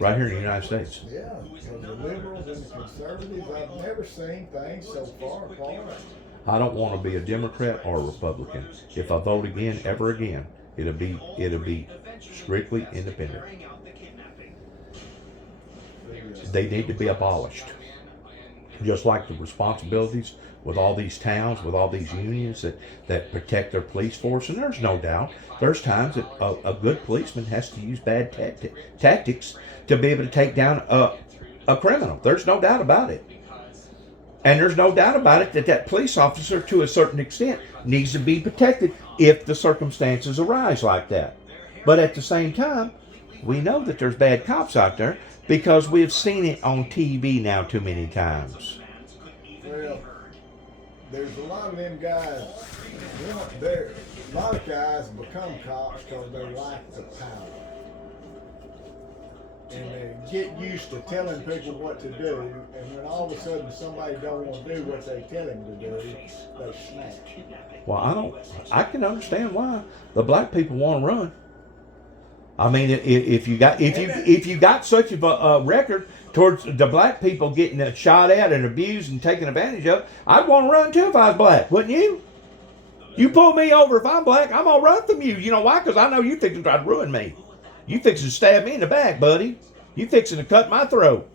Right here in the United States. yeah, because the liberals and the conservatives, I've never seen things so far apart. I don't want to be a Democrat or a Republican. If I vote again, ever again, it'll be strictly independent. They need to be abolished. just like the responsibilities with all these towns, with all these unions that protect their police force. And there's no doubt, there's times that a good policeman has to use bad tactics to be able to take down a criminal. There's no doubt about it. And there's no doubt about it that police officer, to a certain extent, needs to be protected if the circumstances arise like that. But at the same time, we know that there's bad cops out there because we've seen it on TV now too many times. Well, there's a lot of them guys, a lot of guys become cops because they like the power. And they get used to telling people what to do, and when all of a sudden somebody don't want to do what they tell him to do, they snap. Well, I can understand why the black people want to run. I mean, if you got such a record towards the black people getting shot at and abused and taken advantage of, I'd want to run too if I was black, wouldn't you? You pull me over if I'm black, I'm gonna run from you. You know why? Because I know you fixing to try to ruin me. You fixing to stab me in the back, buddy. You fixing to cut my throat.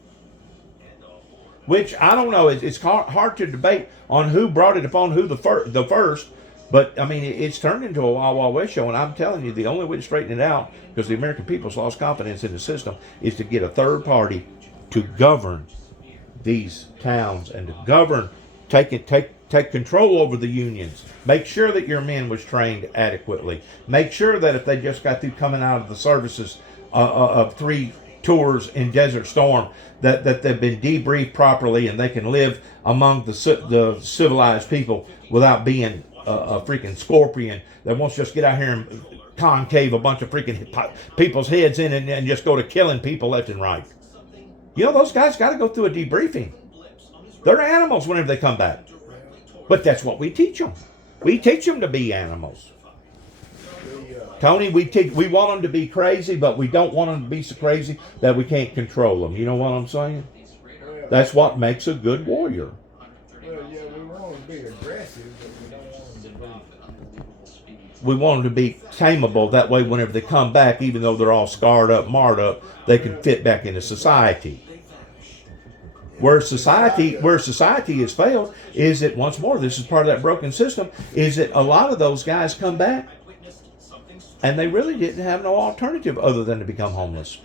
Which, I don't know, it's hard to debate on who brought it upon who the first. But, I mean, it's turned into a Wild Wild West show. And I'm telling you, the only way to straighten it out, because the American people's lost confidence in the system, is to get a third party to govern these towns and to govern, take control over the unions. Make sure that your men was trained adequately. Make sure that if they just got through coming out of the services of 3 tours in Desert Storm, that they've been debriefed properly and they can live among the civilized people without being a freaking scorpion that wants to just get out here and concave a bunch of freaking people's heads in and just go to killing people left and right. You know, those guys got to go through a debriefing. They're animals whenever they come back. But that's what we teach them. We teach them to be animals. Tony, we want them to be crazy, but we don't want them to be so crazy that we can't control them. You know what I'm saying? That's what makes a good warrior. Well, yeah, we want them to be aggressive, but we don't want them to be. We want them to be tameable. That way, whenever they come back, even though they're all scarred up, marred up, they can fit back into society. Where society has failed is that, once more, this is part of that broken system, is that a lot of those guys come back and they really didn't have no alternative other than to become homeless.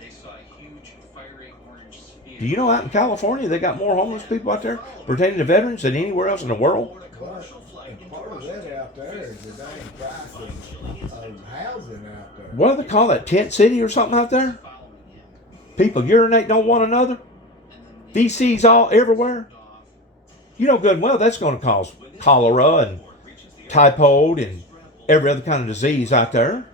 Do you know out in California they got more homeless people out there pertaining to veterans than anywhere else in the world? But part of that out there is the dang price of housing out there. What do they call that? Tent city or something out there? People urinating on one another? feces all everywhere. You know good and well that's going to cause cholera and typhoid and every other kind of disease out there.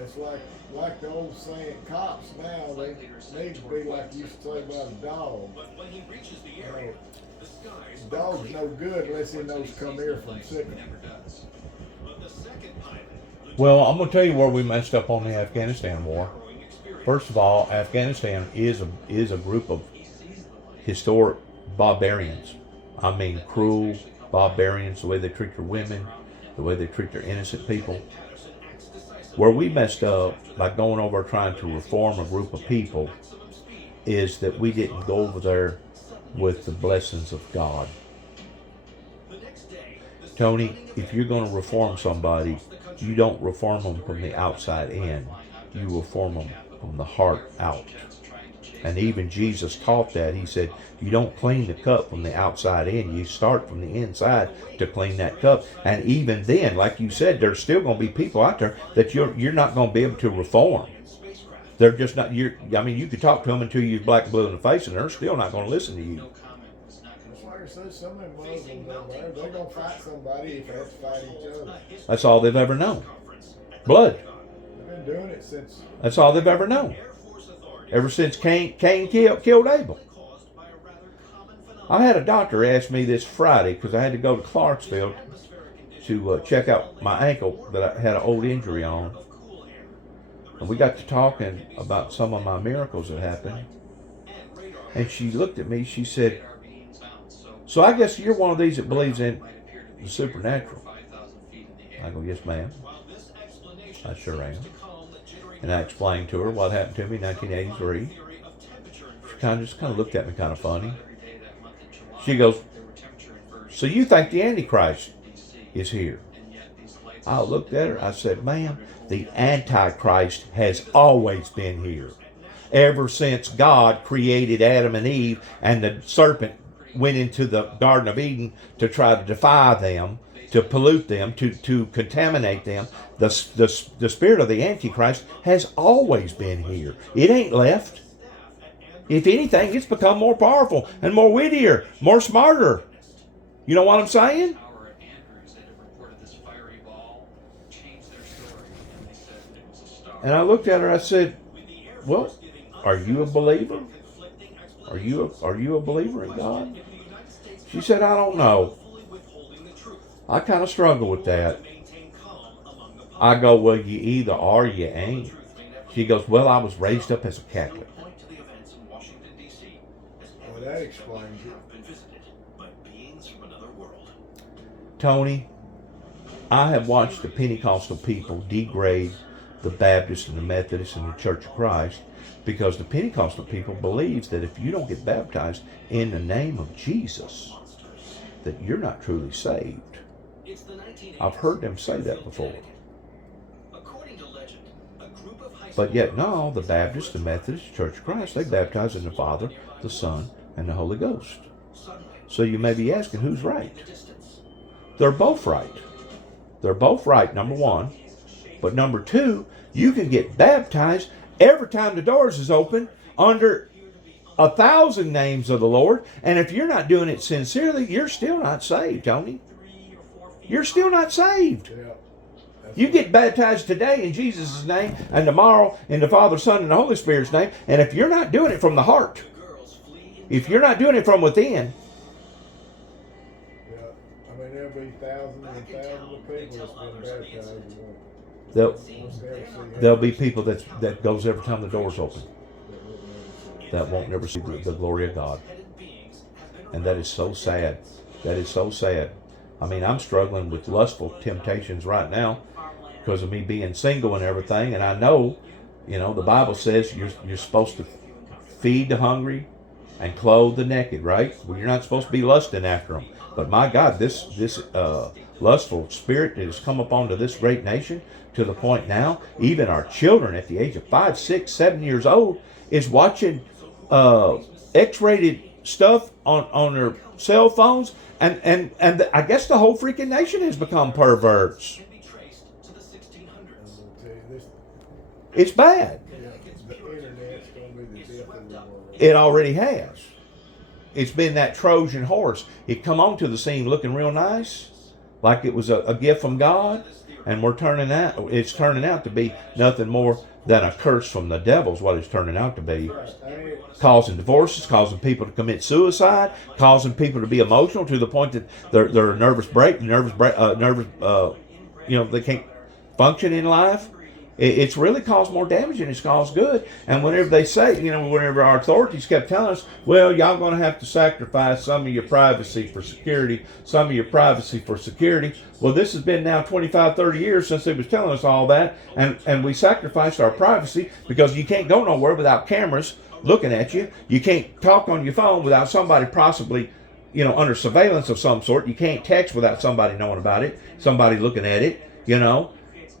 It's like the old saying, cops now, they need to be like you used to say about a dog. Dog's no good unless he knows come here from sickness. Well, I'm going to tell you where we messed up on the Afghanistan war. First of all, Afghanistan is a group of historic barbarians. I mean, cruel barbarians, the way they treat their women, the way they treat their innocent people. Where we messed up by going over trying to reform a group of people is that we didn't go over there with the blessings of God. Tony, if you're going to reform somebody, you don't reform them from the outside in. You reform them from the heart out. And even Jesus taught that. He said, you don't clean the cup from the outside in. You start from the inside to clean that cup. And even then, like you said, there's still going to be people out there that you're not going to be able to reform. They're just not, you could talk to them until you're black and blue in the face, and they're still not going to listen to you. It's like I said, some of them Muslims over there, they're going to fight somebody if they have to fight each other. That's all they've ever known. Blood. They've been doing it since. That's all they've ever known. Ever since Cain killed Abel. I had a doctor ask me this Friday, because I had to go to Clarksville to check out my ankle that I had an old injury on. And we got to talking about some of my miracles that happened. And she looked at me, she said, so I guess you're one of these that believes in the supernatural. I go, yes, ma'am. I sure am. And I explained to her what happened to me in 1983. She just kind of looked at me kind of funny. She goes, "So you think the Antichrist is here?" I looked at her. I said, "Ma'am, the Antichrist has always been here. Ever since God created Adam and Eve and the serpent went into the Garden of Eden to try to defy them, to pollute them, to contaminate them, the spirit of the Antichrist has always been here. It ain't left. If anything, it's become more powerful and more wittier, more smarter. You know what I'm saying?" And I looked at her. I said, "Well, are you a believer? Are you a believer in God?" She said, "I don't know. I kind of struggle with that." I go, "Well, you either are or you ain't." She goes, "Well, I was raised up as a Catholic." Well, that explains it. Tony, I have watched the Pentecostal people degrade the Baptists and the Methodists and the Church of Christ because the Pentecostal people believes that if you don't get baptized in the name of Jesus, that you're not truly saved. I've heard them say that before. But yet, no, the Baptists, the Methodists, Church of Christ, they baptize in the Father, the Son, and the Holy Ghost. So you may be asking, who's right? They're both right. They're both right, number one. But number two, you can get baptized every time the doors is open under 1,000 names of the Lord. And if you're not doing it sincerely, you're still not saved, Tony. You're still not saved. Yeah. You get baptized today in Jesus' name and tomorrow in the Father, Son, and the Holy Spirit's name. And if you're not doing it from the heart, if you're not doing it from within, Yeah. I mean, there'll be thousands and thousands of people that's been baptized. there'll be people that goes every time the door's open that won't never see the glory of God. And that is so sad. That is so sad. I mean, I'm struggling with lustful temptations right now because of me being single and everything. And I know, the Bible says you're supposed to feed the hungry and clothe the naked, right? Well, you're not supposed to be lusting after them. But my God, this lustful spirit that has come upon to this great nation to the point now, even our children at the age of 5, 6, 7 years old is watching X-rated stuff on their cell phones, and I guess the whole freaking nation has become perverts. It's bad. The internet's going to be the death of the world. It already has. It's been that Trojan horse. It come onto the scene looking real nice, like it was a gift from God, and it's turning out to be nothing more than a curse from the devil is what it's turning out to be. Causing divorces, causing people to commit suicide, causing people to be emotional to the point that they're nervous, they can't function in life. It's really caused more damage than it's caused good. And whenever they say, whenever our authorities kept telling us, well, y'all going to have to sacrifice some of your privacy for security, Well, this has been now 25, 30 years since they was telling us all that. And we sacrificed our privacy because you can't go nowhere without cameras looking at you. You can't talk on your phone without somebody possibly, under surveillance of some sort. You can't text without somebody knowing about it, somebody looking at it,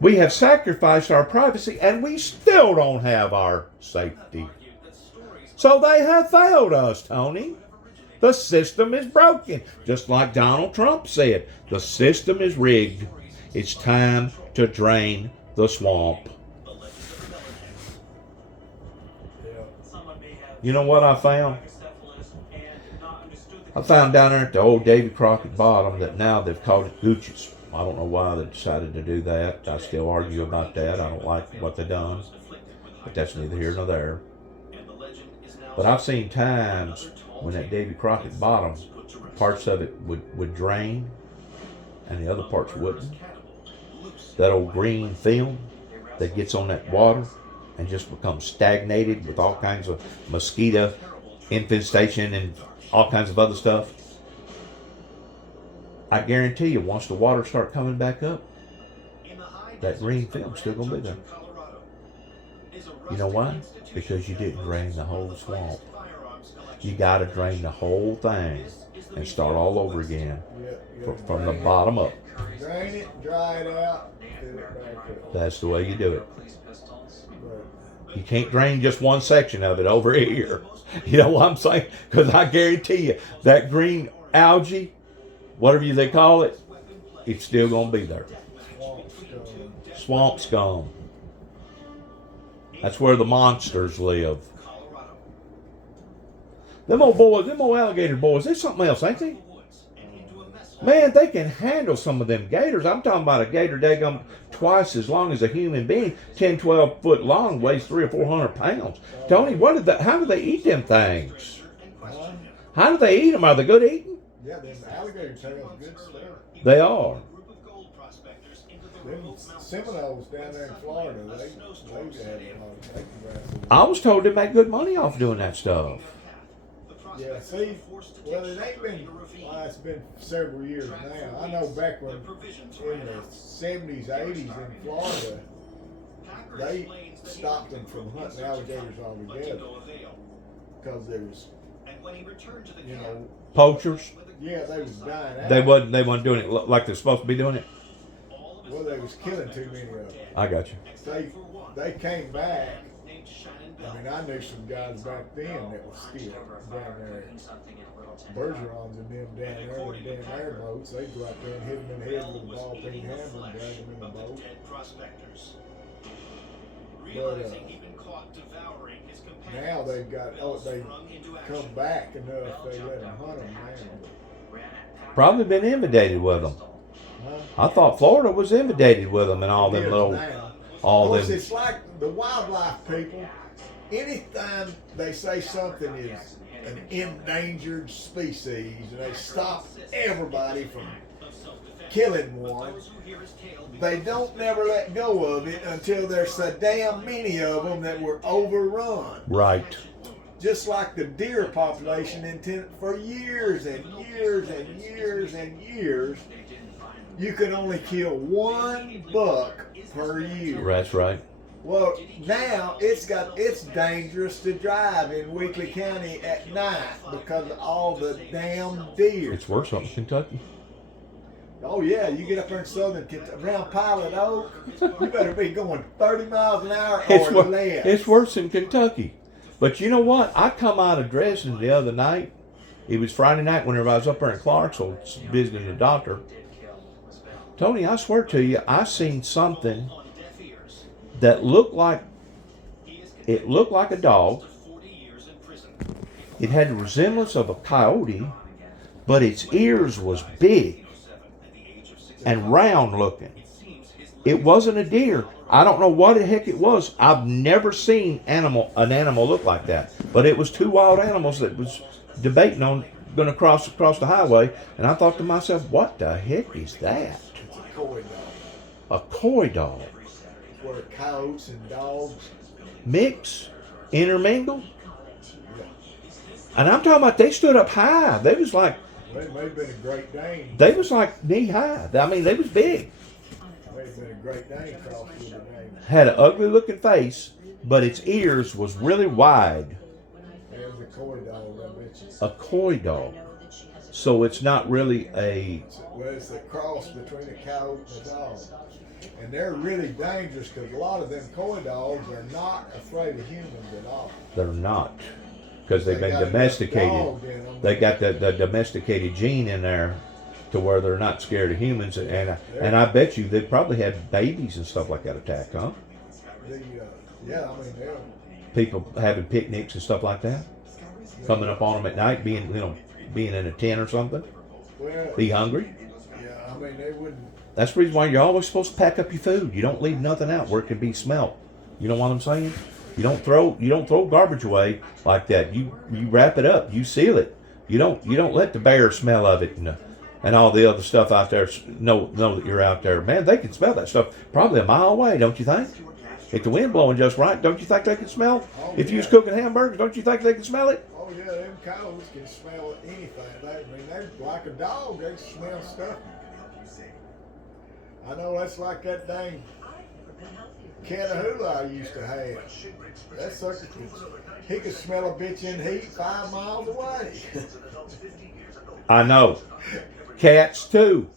We have sacrificed our privacy and we still don't have our safety. So they have failed us, Tony. The system is broken. Just like Donald Trump said, the system is rigged. It's time to drain the swamp. You know what I found? I found down there at the old Davy Crockett bottom that now they've called it Gooch's. I don't know why they decided to do that. I still argue about that. I don't like what they done. But that's neither here nor there. But I've seen times when that Davy Crockett bottom, parts of it would drain and the other parts wouldn't. That old green film that gets on that water and just becomes stagnated with all kinds of mosquito infestation and all kinds of other stuff. I guarantee you, once the water starts coming back up, that green film's still going to be there. You know why? Because you didn't drain the whole swamp. You got to drain the whole thing and start all over again from the bottom up. Drain it, dry it out, fill it back up. That's the way you do it. But You can't drain just one section of it over here. You know what I'm saying? Because I guarantee you, that green algae, whatever they call it, it's still going to be there. Swamp scum. That's where the monsters live. Them old boys, them old alligator boys, they're something else, ain't they? Man, they can handle some of them gators. I'm talking about a gator daggum twice as long as a human being, 10, 12 foot long, weighs 300 or 400 pounds. Tony, how do they eat them things? How do they eat them? Are they good eating? yeah, them alligator tails good stuff. They are. Them Seminoles down there in Florida, they I was told they make good money off doing that stuff. yeah, see, well, it ain't been, it's been several years now. I know back when, in the 70s, 80s in Florida, they stopped them from hunting alligators altogether. Because there was, you know, Poachers, yeah, they was dying out. they wasn't doing it like they're supposed to be doing it. Well, they was killing too many of them. I got you. They came back. I mean, I knew some guys back then that was still down there. Bergerons and them down there in damn airboats. They'd go out there and hit them in the head with a ball peen hammer and drag them in the boat. But now they've got, they come back enough, they let them hunt them now. Probably been inundated with them. Huh? I thought Florida was inundated with them and all them It is little, now. all Of course, them. it's like the wildlife people. Anytime they say something is an endangered species, and they stop everybody from killing one, they don't never let go of it until there's so damn many of them that were overrun. Right. Just like the deer population for years and years and years and years, you can only kill one buck per year. That's right. Well, now it's dangerous to drive in Weakley County at night because of all the damn deer. It's worse up in Kentucky. Oh yeah, you get up there in southern Kentucky, around Pilot Oak, you better be going 30 miles an hour or less. It's worse in Kentucky. But you know what? I come out of Dresden the other night. It was Friday night whenever I was up there in Clarksville visiting the doctor. Tony, I swear to you, I seen something that looked like a dog. It had the resemblance of a coyote, but its ears was big and round looking. It wasn't a deer. I don't know what the heck it was. I've never seen an animal look like that. But it was two wild animals that was debating on going to cross the highway, and I thought to myself, what the heck is that? It's a coy dog. A coy dog. Where coyotes and dogs. Mix, intermingle. And I'm talking about they stood up high. They was like They may have been a Great Dane. They was like knee high. I mean, they was big. May have been a Great Dane crossed with a Dane. Had an ugly looking face, but its ears was really wide. There's a coy dog, I bet you. A coy dog. So it's not really Well, it's a cross between a coyote and a dog. And they're really dangerous because a lot of them coy dogs are not afraid of humans at all. they're not. Because they've been got enough domesticated. dog in them. They got the domesticated gene in there to where they're not scared of humans. And I bet you they probably had babies and stuff like that attacked, huh? Yeah, I mean, they're People having picnics and stuff like that. Coming up on them at night, being in a tent or something. well, Be hungry. yeah, I mean, they wouldn't. That's the reason why you're always supposed to pack up your food. You don't leave nothing out where it can be smelt. You know what I'm saying? You don't throw garbage away like that. You wrap it up. You seal it. You don't let the bear smell of it and all the other stuff out there know that you're out there. Man, they can smell that stuff probably a mile away, don't you think? If the wind blowing just right, don't you think they can smell? If you was cooking hamburgers, don't you think they can smell it? Oh yeah, them cows can smell anything. I mean, they're like a dog. They smell stuff. I know that's like that dang Catahoula I used to have. That sucker he could smell a bitch in heat 5 miles away. I know. Cats too.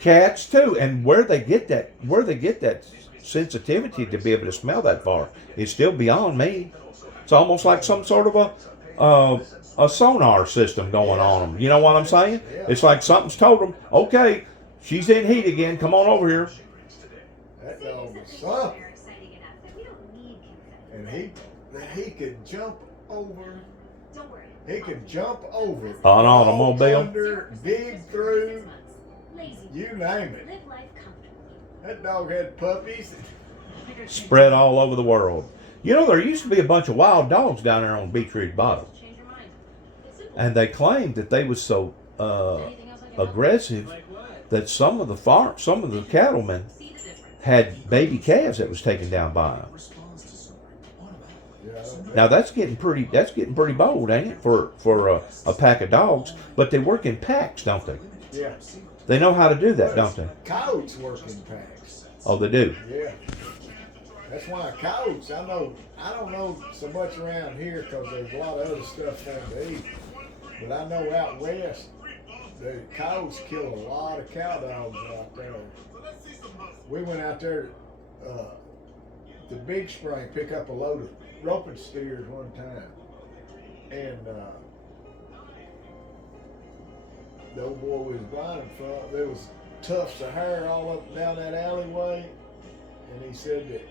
Cats too. And where they get that sensitivity to be able to smell that far is still beyond me. It's almost like some sort of a sonar system going on them. You know what I'm saying? It's like something's told them, okay, she's in heat again. Come on over here. That dog was something. And he could jump over. He could jump over. An automobile. Under, dig through. You name it. That dog had puppies. Spread all over the world. You know, there used to be a bunch of wild dogs down there on Beech Ridge Bottom. And they claimed that they was so aggressive that some of the cattlemen had baby calves that was taken down by them. Now that's getting pretty bold, ain't it, for a pack of dogs? But they work in packs, don't they? Yeah. They know how to do that, don't they? Coyotes work in packs. Oh, they do. Yeah. That's why coyotes. I don't know so much around here because there's a lot of other stuff for them to eat. But I know out west, the coyotes kill a lot of cow dogs out there. We went out there to Big Spring, pick up a load of roping steers one time, and the old boy we was buying them from, there was tufts of hair all up and down that alleyway, and he said that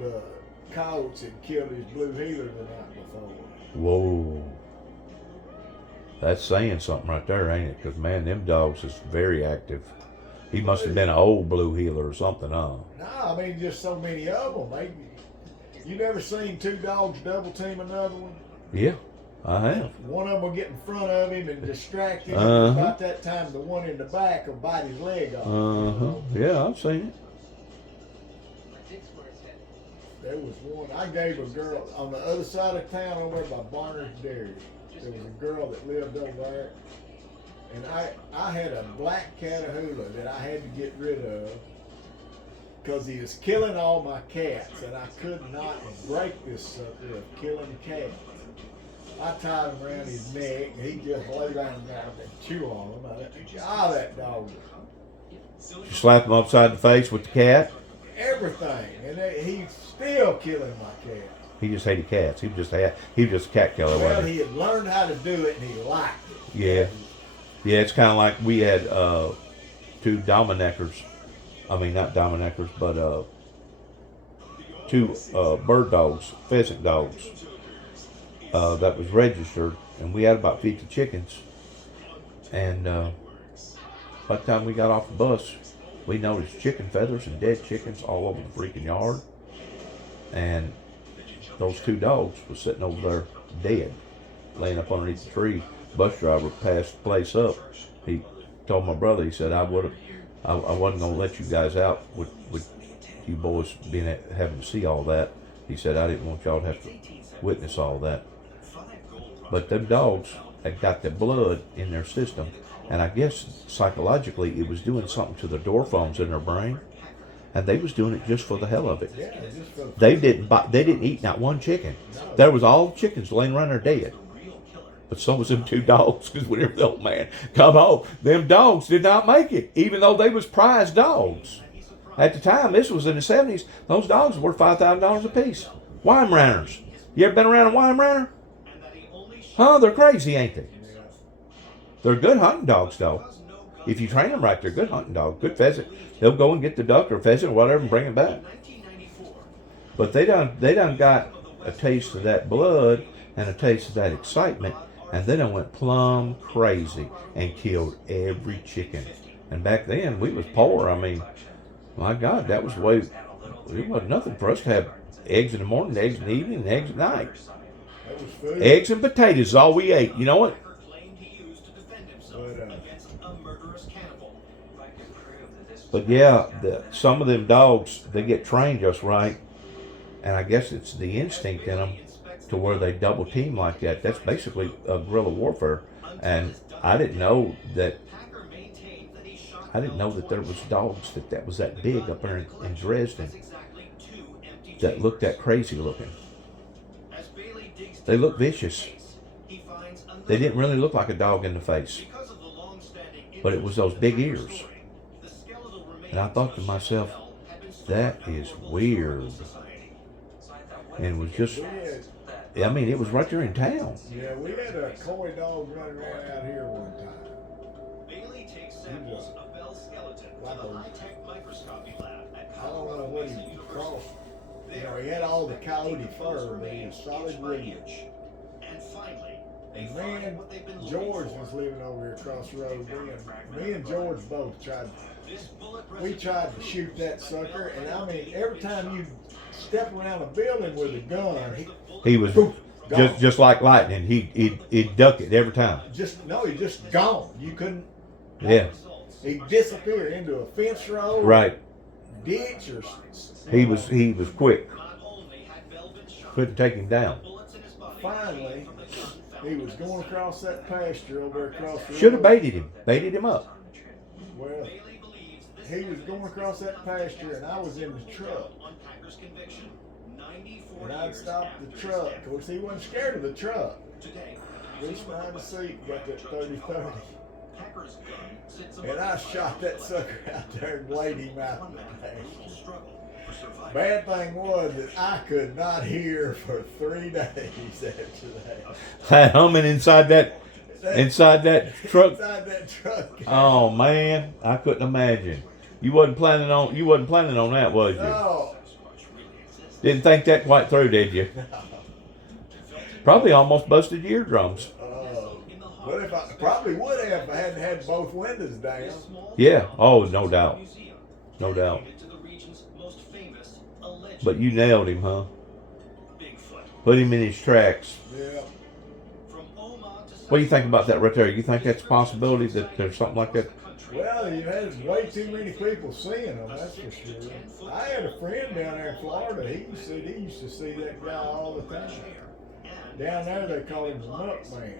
the coyotes had killed his blue heeler the night before. Whoa. That's saying something right there, ain't it? Because, man, them dogs is very active. He must have been an old blue heeler or something, huh? No, I mean, just so many of them. You never seen two dogs double team another one? Yeah, I have. One of them will get in front of him and distract him. Uh-huh. About that time, the one in the back will bite his leg off. Uh-huh. Yeah, I've seen it. There was one, I gave a girl on the other side of town over by Barner's Dairy. There was a girl that lived over there, and I had a black Catahoula that I had to get rid of because he was killing all my cats, and I could not break this sucker of killing cats. I tied him around his neck, and he just lay down and chew on him. That dog. You slap him upside the face with the cat? Everything, and he's still killing my cat. He just hated cats. He was just a cat killer, Well, wasn't he? he had learned how to do it, and he liked it. Yeah. Yeah, it's kind of like we had two Domineckers. I mean, not Domineckers, but two bird dogs, pheasant dogs, that was registered. And we had about 50 chickens. And by the time we got off the bus, we noticed chicken feathers and dead chickens all over the freaking yard. And those two dogs were sitting over there dead, laying up underneath the tree. Bus driver passed the place up. He told my brother, he said, I wasn't gonna let you guys out with you boys having to see all that. He said, I didn't want y'all to have to witness all that. But them dogs had got the blood in their system, and I guess psychologically it was doing something to the dorphones in their brain, and they was doing it just for the hell of it. Yeah, just for the They didn't eat not one chicken. There was all chickens laying around there dead. But so was them two dogs, because whenever the old man come home, them dogs did not make it, even though they was prize dogs. At the time, this was in the 70s, those dogs were $5,000 a piece. Weimaraner's. You ever been around a Weimaraner? Huh, they're crazy, ain't they? They're good hunting dogs, though. If you train them right, they're good hunting dogs, good pheasant. They'll go and get the duck or pheasant or whatever and bring it back. But they done got a taste of that blood and a taste of that excitement, and then I went plumb crazy and killed every chicken. And back then, we was poor. I mean, my God, that was way, it wasn't nothing for us to have eggs in the morning, eggs in the evening, and eggs at night. that was food. Eggs and potatoes is all we ate. You know what? But yeah, some of them dogs, they get trained just right. And I guess it's the instinct in them to where they double team like that. That's basically a guerrilla warfare. And I didn't know that there was dogs that was that big up there in Dresden. that looked that crazy looking. As Bailey digs They look deeper into the vicious. case, he finds They didn't another really look like a dog in the face. because of the long-standing But it was those big interest in ears. the story, the skeletal And I thought to remains of myself, Chanel had been stored that at the is Louisville weird. Historical Society. And it was just, We I mean, it was right there in town. yeah, we had a coy dog running around out here one time. Bailey takes samples of Bell's skeleton to Like the a- high-tech microscopy lab at I don't know Colorado what he Basin crossed. University. You know, he had all the coyote fur, but he was solid inch by wood. inch. And finally, they And find me and what they've been George looking was for. living over here across the road then. Me and George both tried. This bullet We residue tried to proves shoot that sucker, Bell and had I mean, indeed every been time shot. you step around a building with a gun, He was Poof, gone. just like lightning. He'd duck it every time. he just gone. You couldn't. Yeah, He disappeared into a fence row, right. ditch, or. He was quick. Not only had Bell been shot, Couldn't take him down. bullets in his body Finally, came from the gun found He in was his going side. across that pasture over there across the road. Should have baited him up. Well, Bailey believes this he was evidence going across is that enough to pasture, and I was in the cast truck. on Packer's conviction 94 and I'd years stop after the his truck. death. Of course, he wasn't scared of the truck. Today, Reached behind the seat, got that 30-30. Packer's gun sits And I shot that sucker out there and laid him out in the pasture. struggle for survival. Bad thing was that I could not hear for 3 days after that. That humming inside that truck. Inside that truck. Oh man, I couldn't imagine. You wasn't planning on that, was you? No. Didn't think that quite through, did you? Probably almost busted your eardrums. But if I probably would have if I hadn't had both windows down. Yeah. Oh, no doubt. No doubt. But you nailed him, huh? Put him in his tracks. Yeah. What do you think about that right there? You think that's a possibility that there's something like that? Well, you had way too many people seeing them, that's for sure. I had a friend down there in Florida. He said he used to see that guy all the time. Down there, they call him the Muck Man.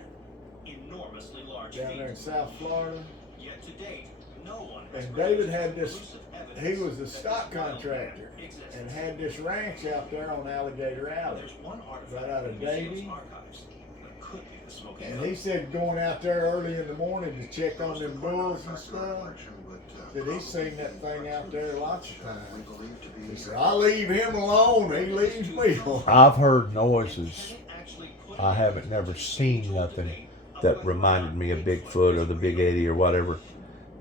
Enormously large Down there in South Florida. Yet to date, no one has And David produced had this, conclusive he evidence was a that stock this well contractor exists. and had this ranch out there on Alligator Alley. There's one artifact Right out of in the museum's Davie. archives that could be the Smoky And Mountain. he said going out there early in the morning to check on them bulls and stuff, that he's seen that thing out there lots of times. He said, I leave him alone, he leaves me alone. I've heard noises. I haven't never seen nothing that reminded me of Bigfoot or the Big Eddie or whatever.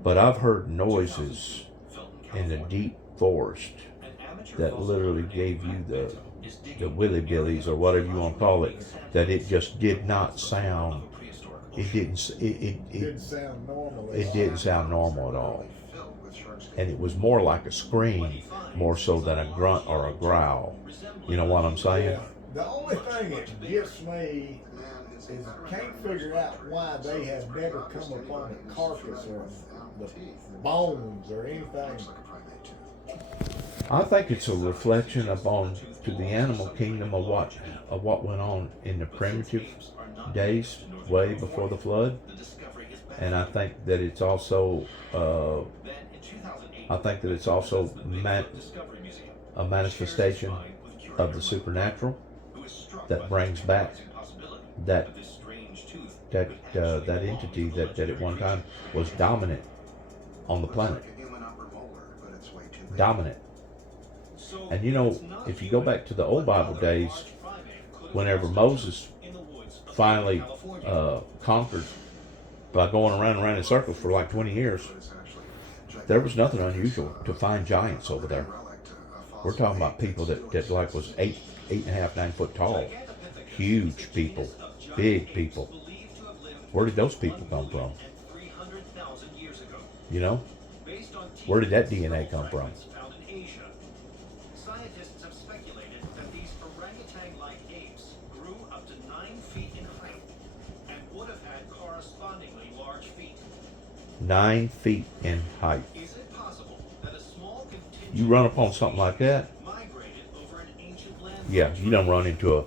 But I've heard noises in the deep forest that literally gave you the willy billies or whatever you want to call it. That it just did not sound. It Didn't sound normal. it didn't sound normal at all. And it was more like a scream, more so than a grunt or a growl. You know what I'm saying? The only thing that gets me is I can't figure out why they have never come upon a carcass or the bones or anything. I think it's a reflection upon to the animal kingdom of what went on in the primitive days, way before the flood. And I think that it's also a manifestation of the supernatural that brings back that entity that at one time was dominant on the planet. Dominant. And you know, if you go back to the old Bible days, whenever Moses finally conquered by going around and around in circles for like 20 years, there was nothing unusual to find giants over there. We're talking about people that like was 8.5, 9 foot tall. Huge people. Big people. Where did those people come from? You know? Where did that DNA come from? Scientists have speculated that these orangutan-like apes grew up to 9 feet in height and would have had correspondingly large feet. 9 feet in height. Is it possible that a small contingent You run upon something like that, migrated over an ancient land? yeah, you don't run into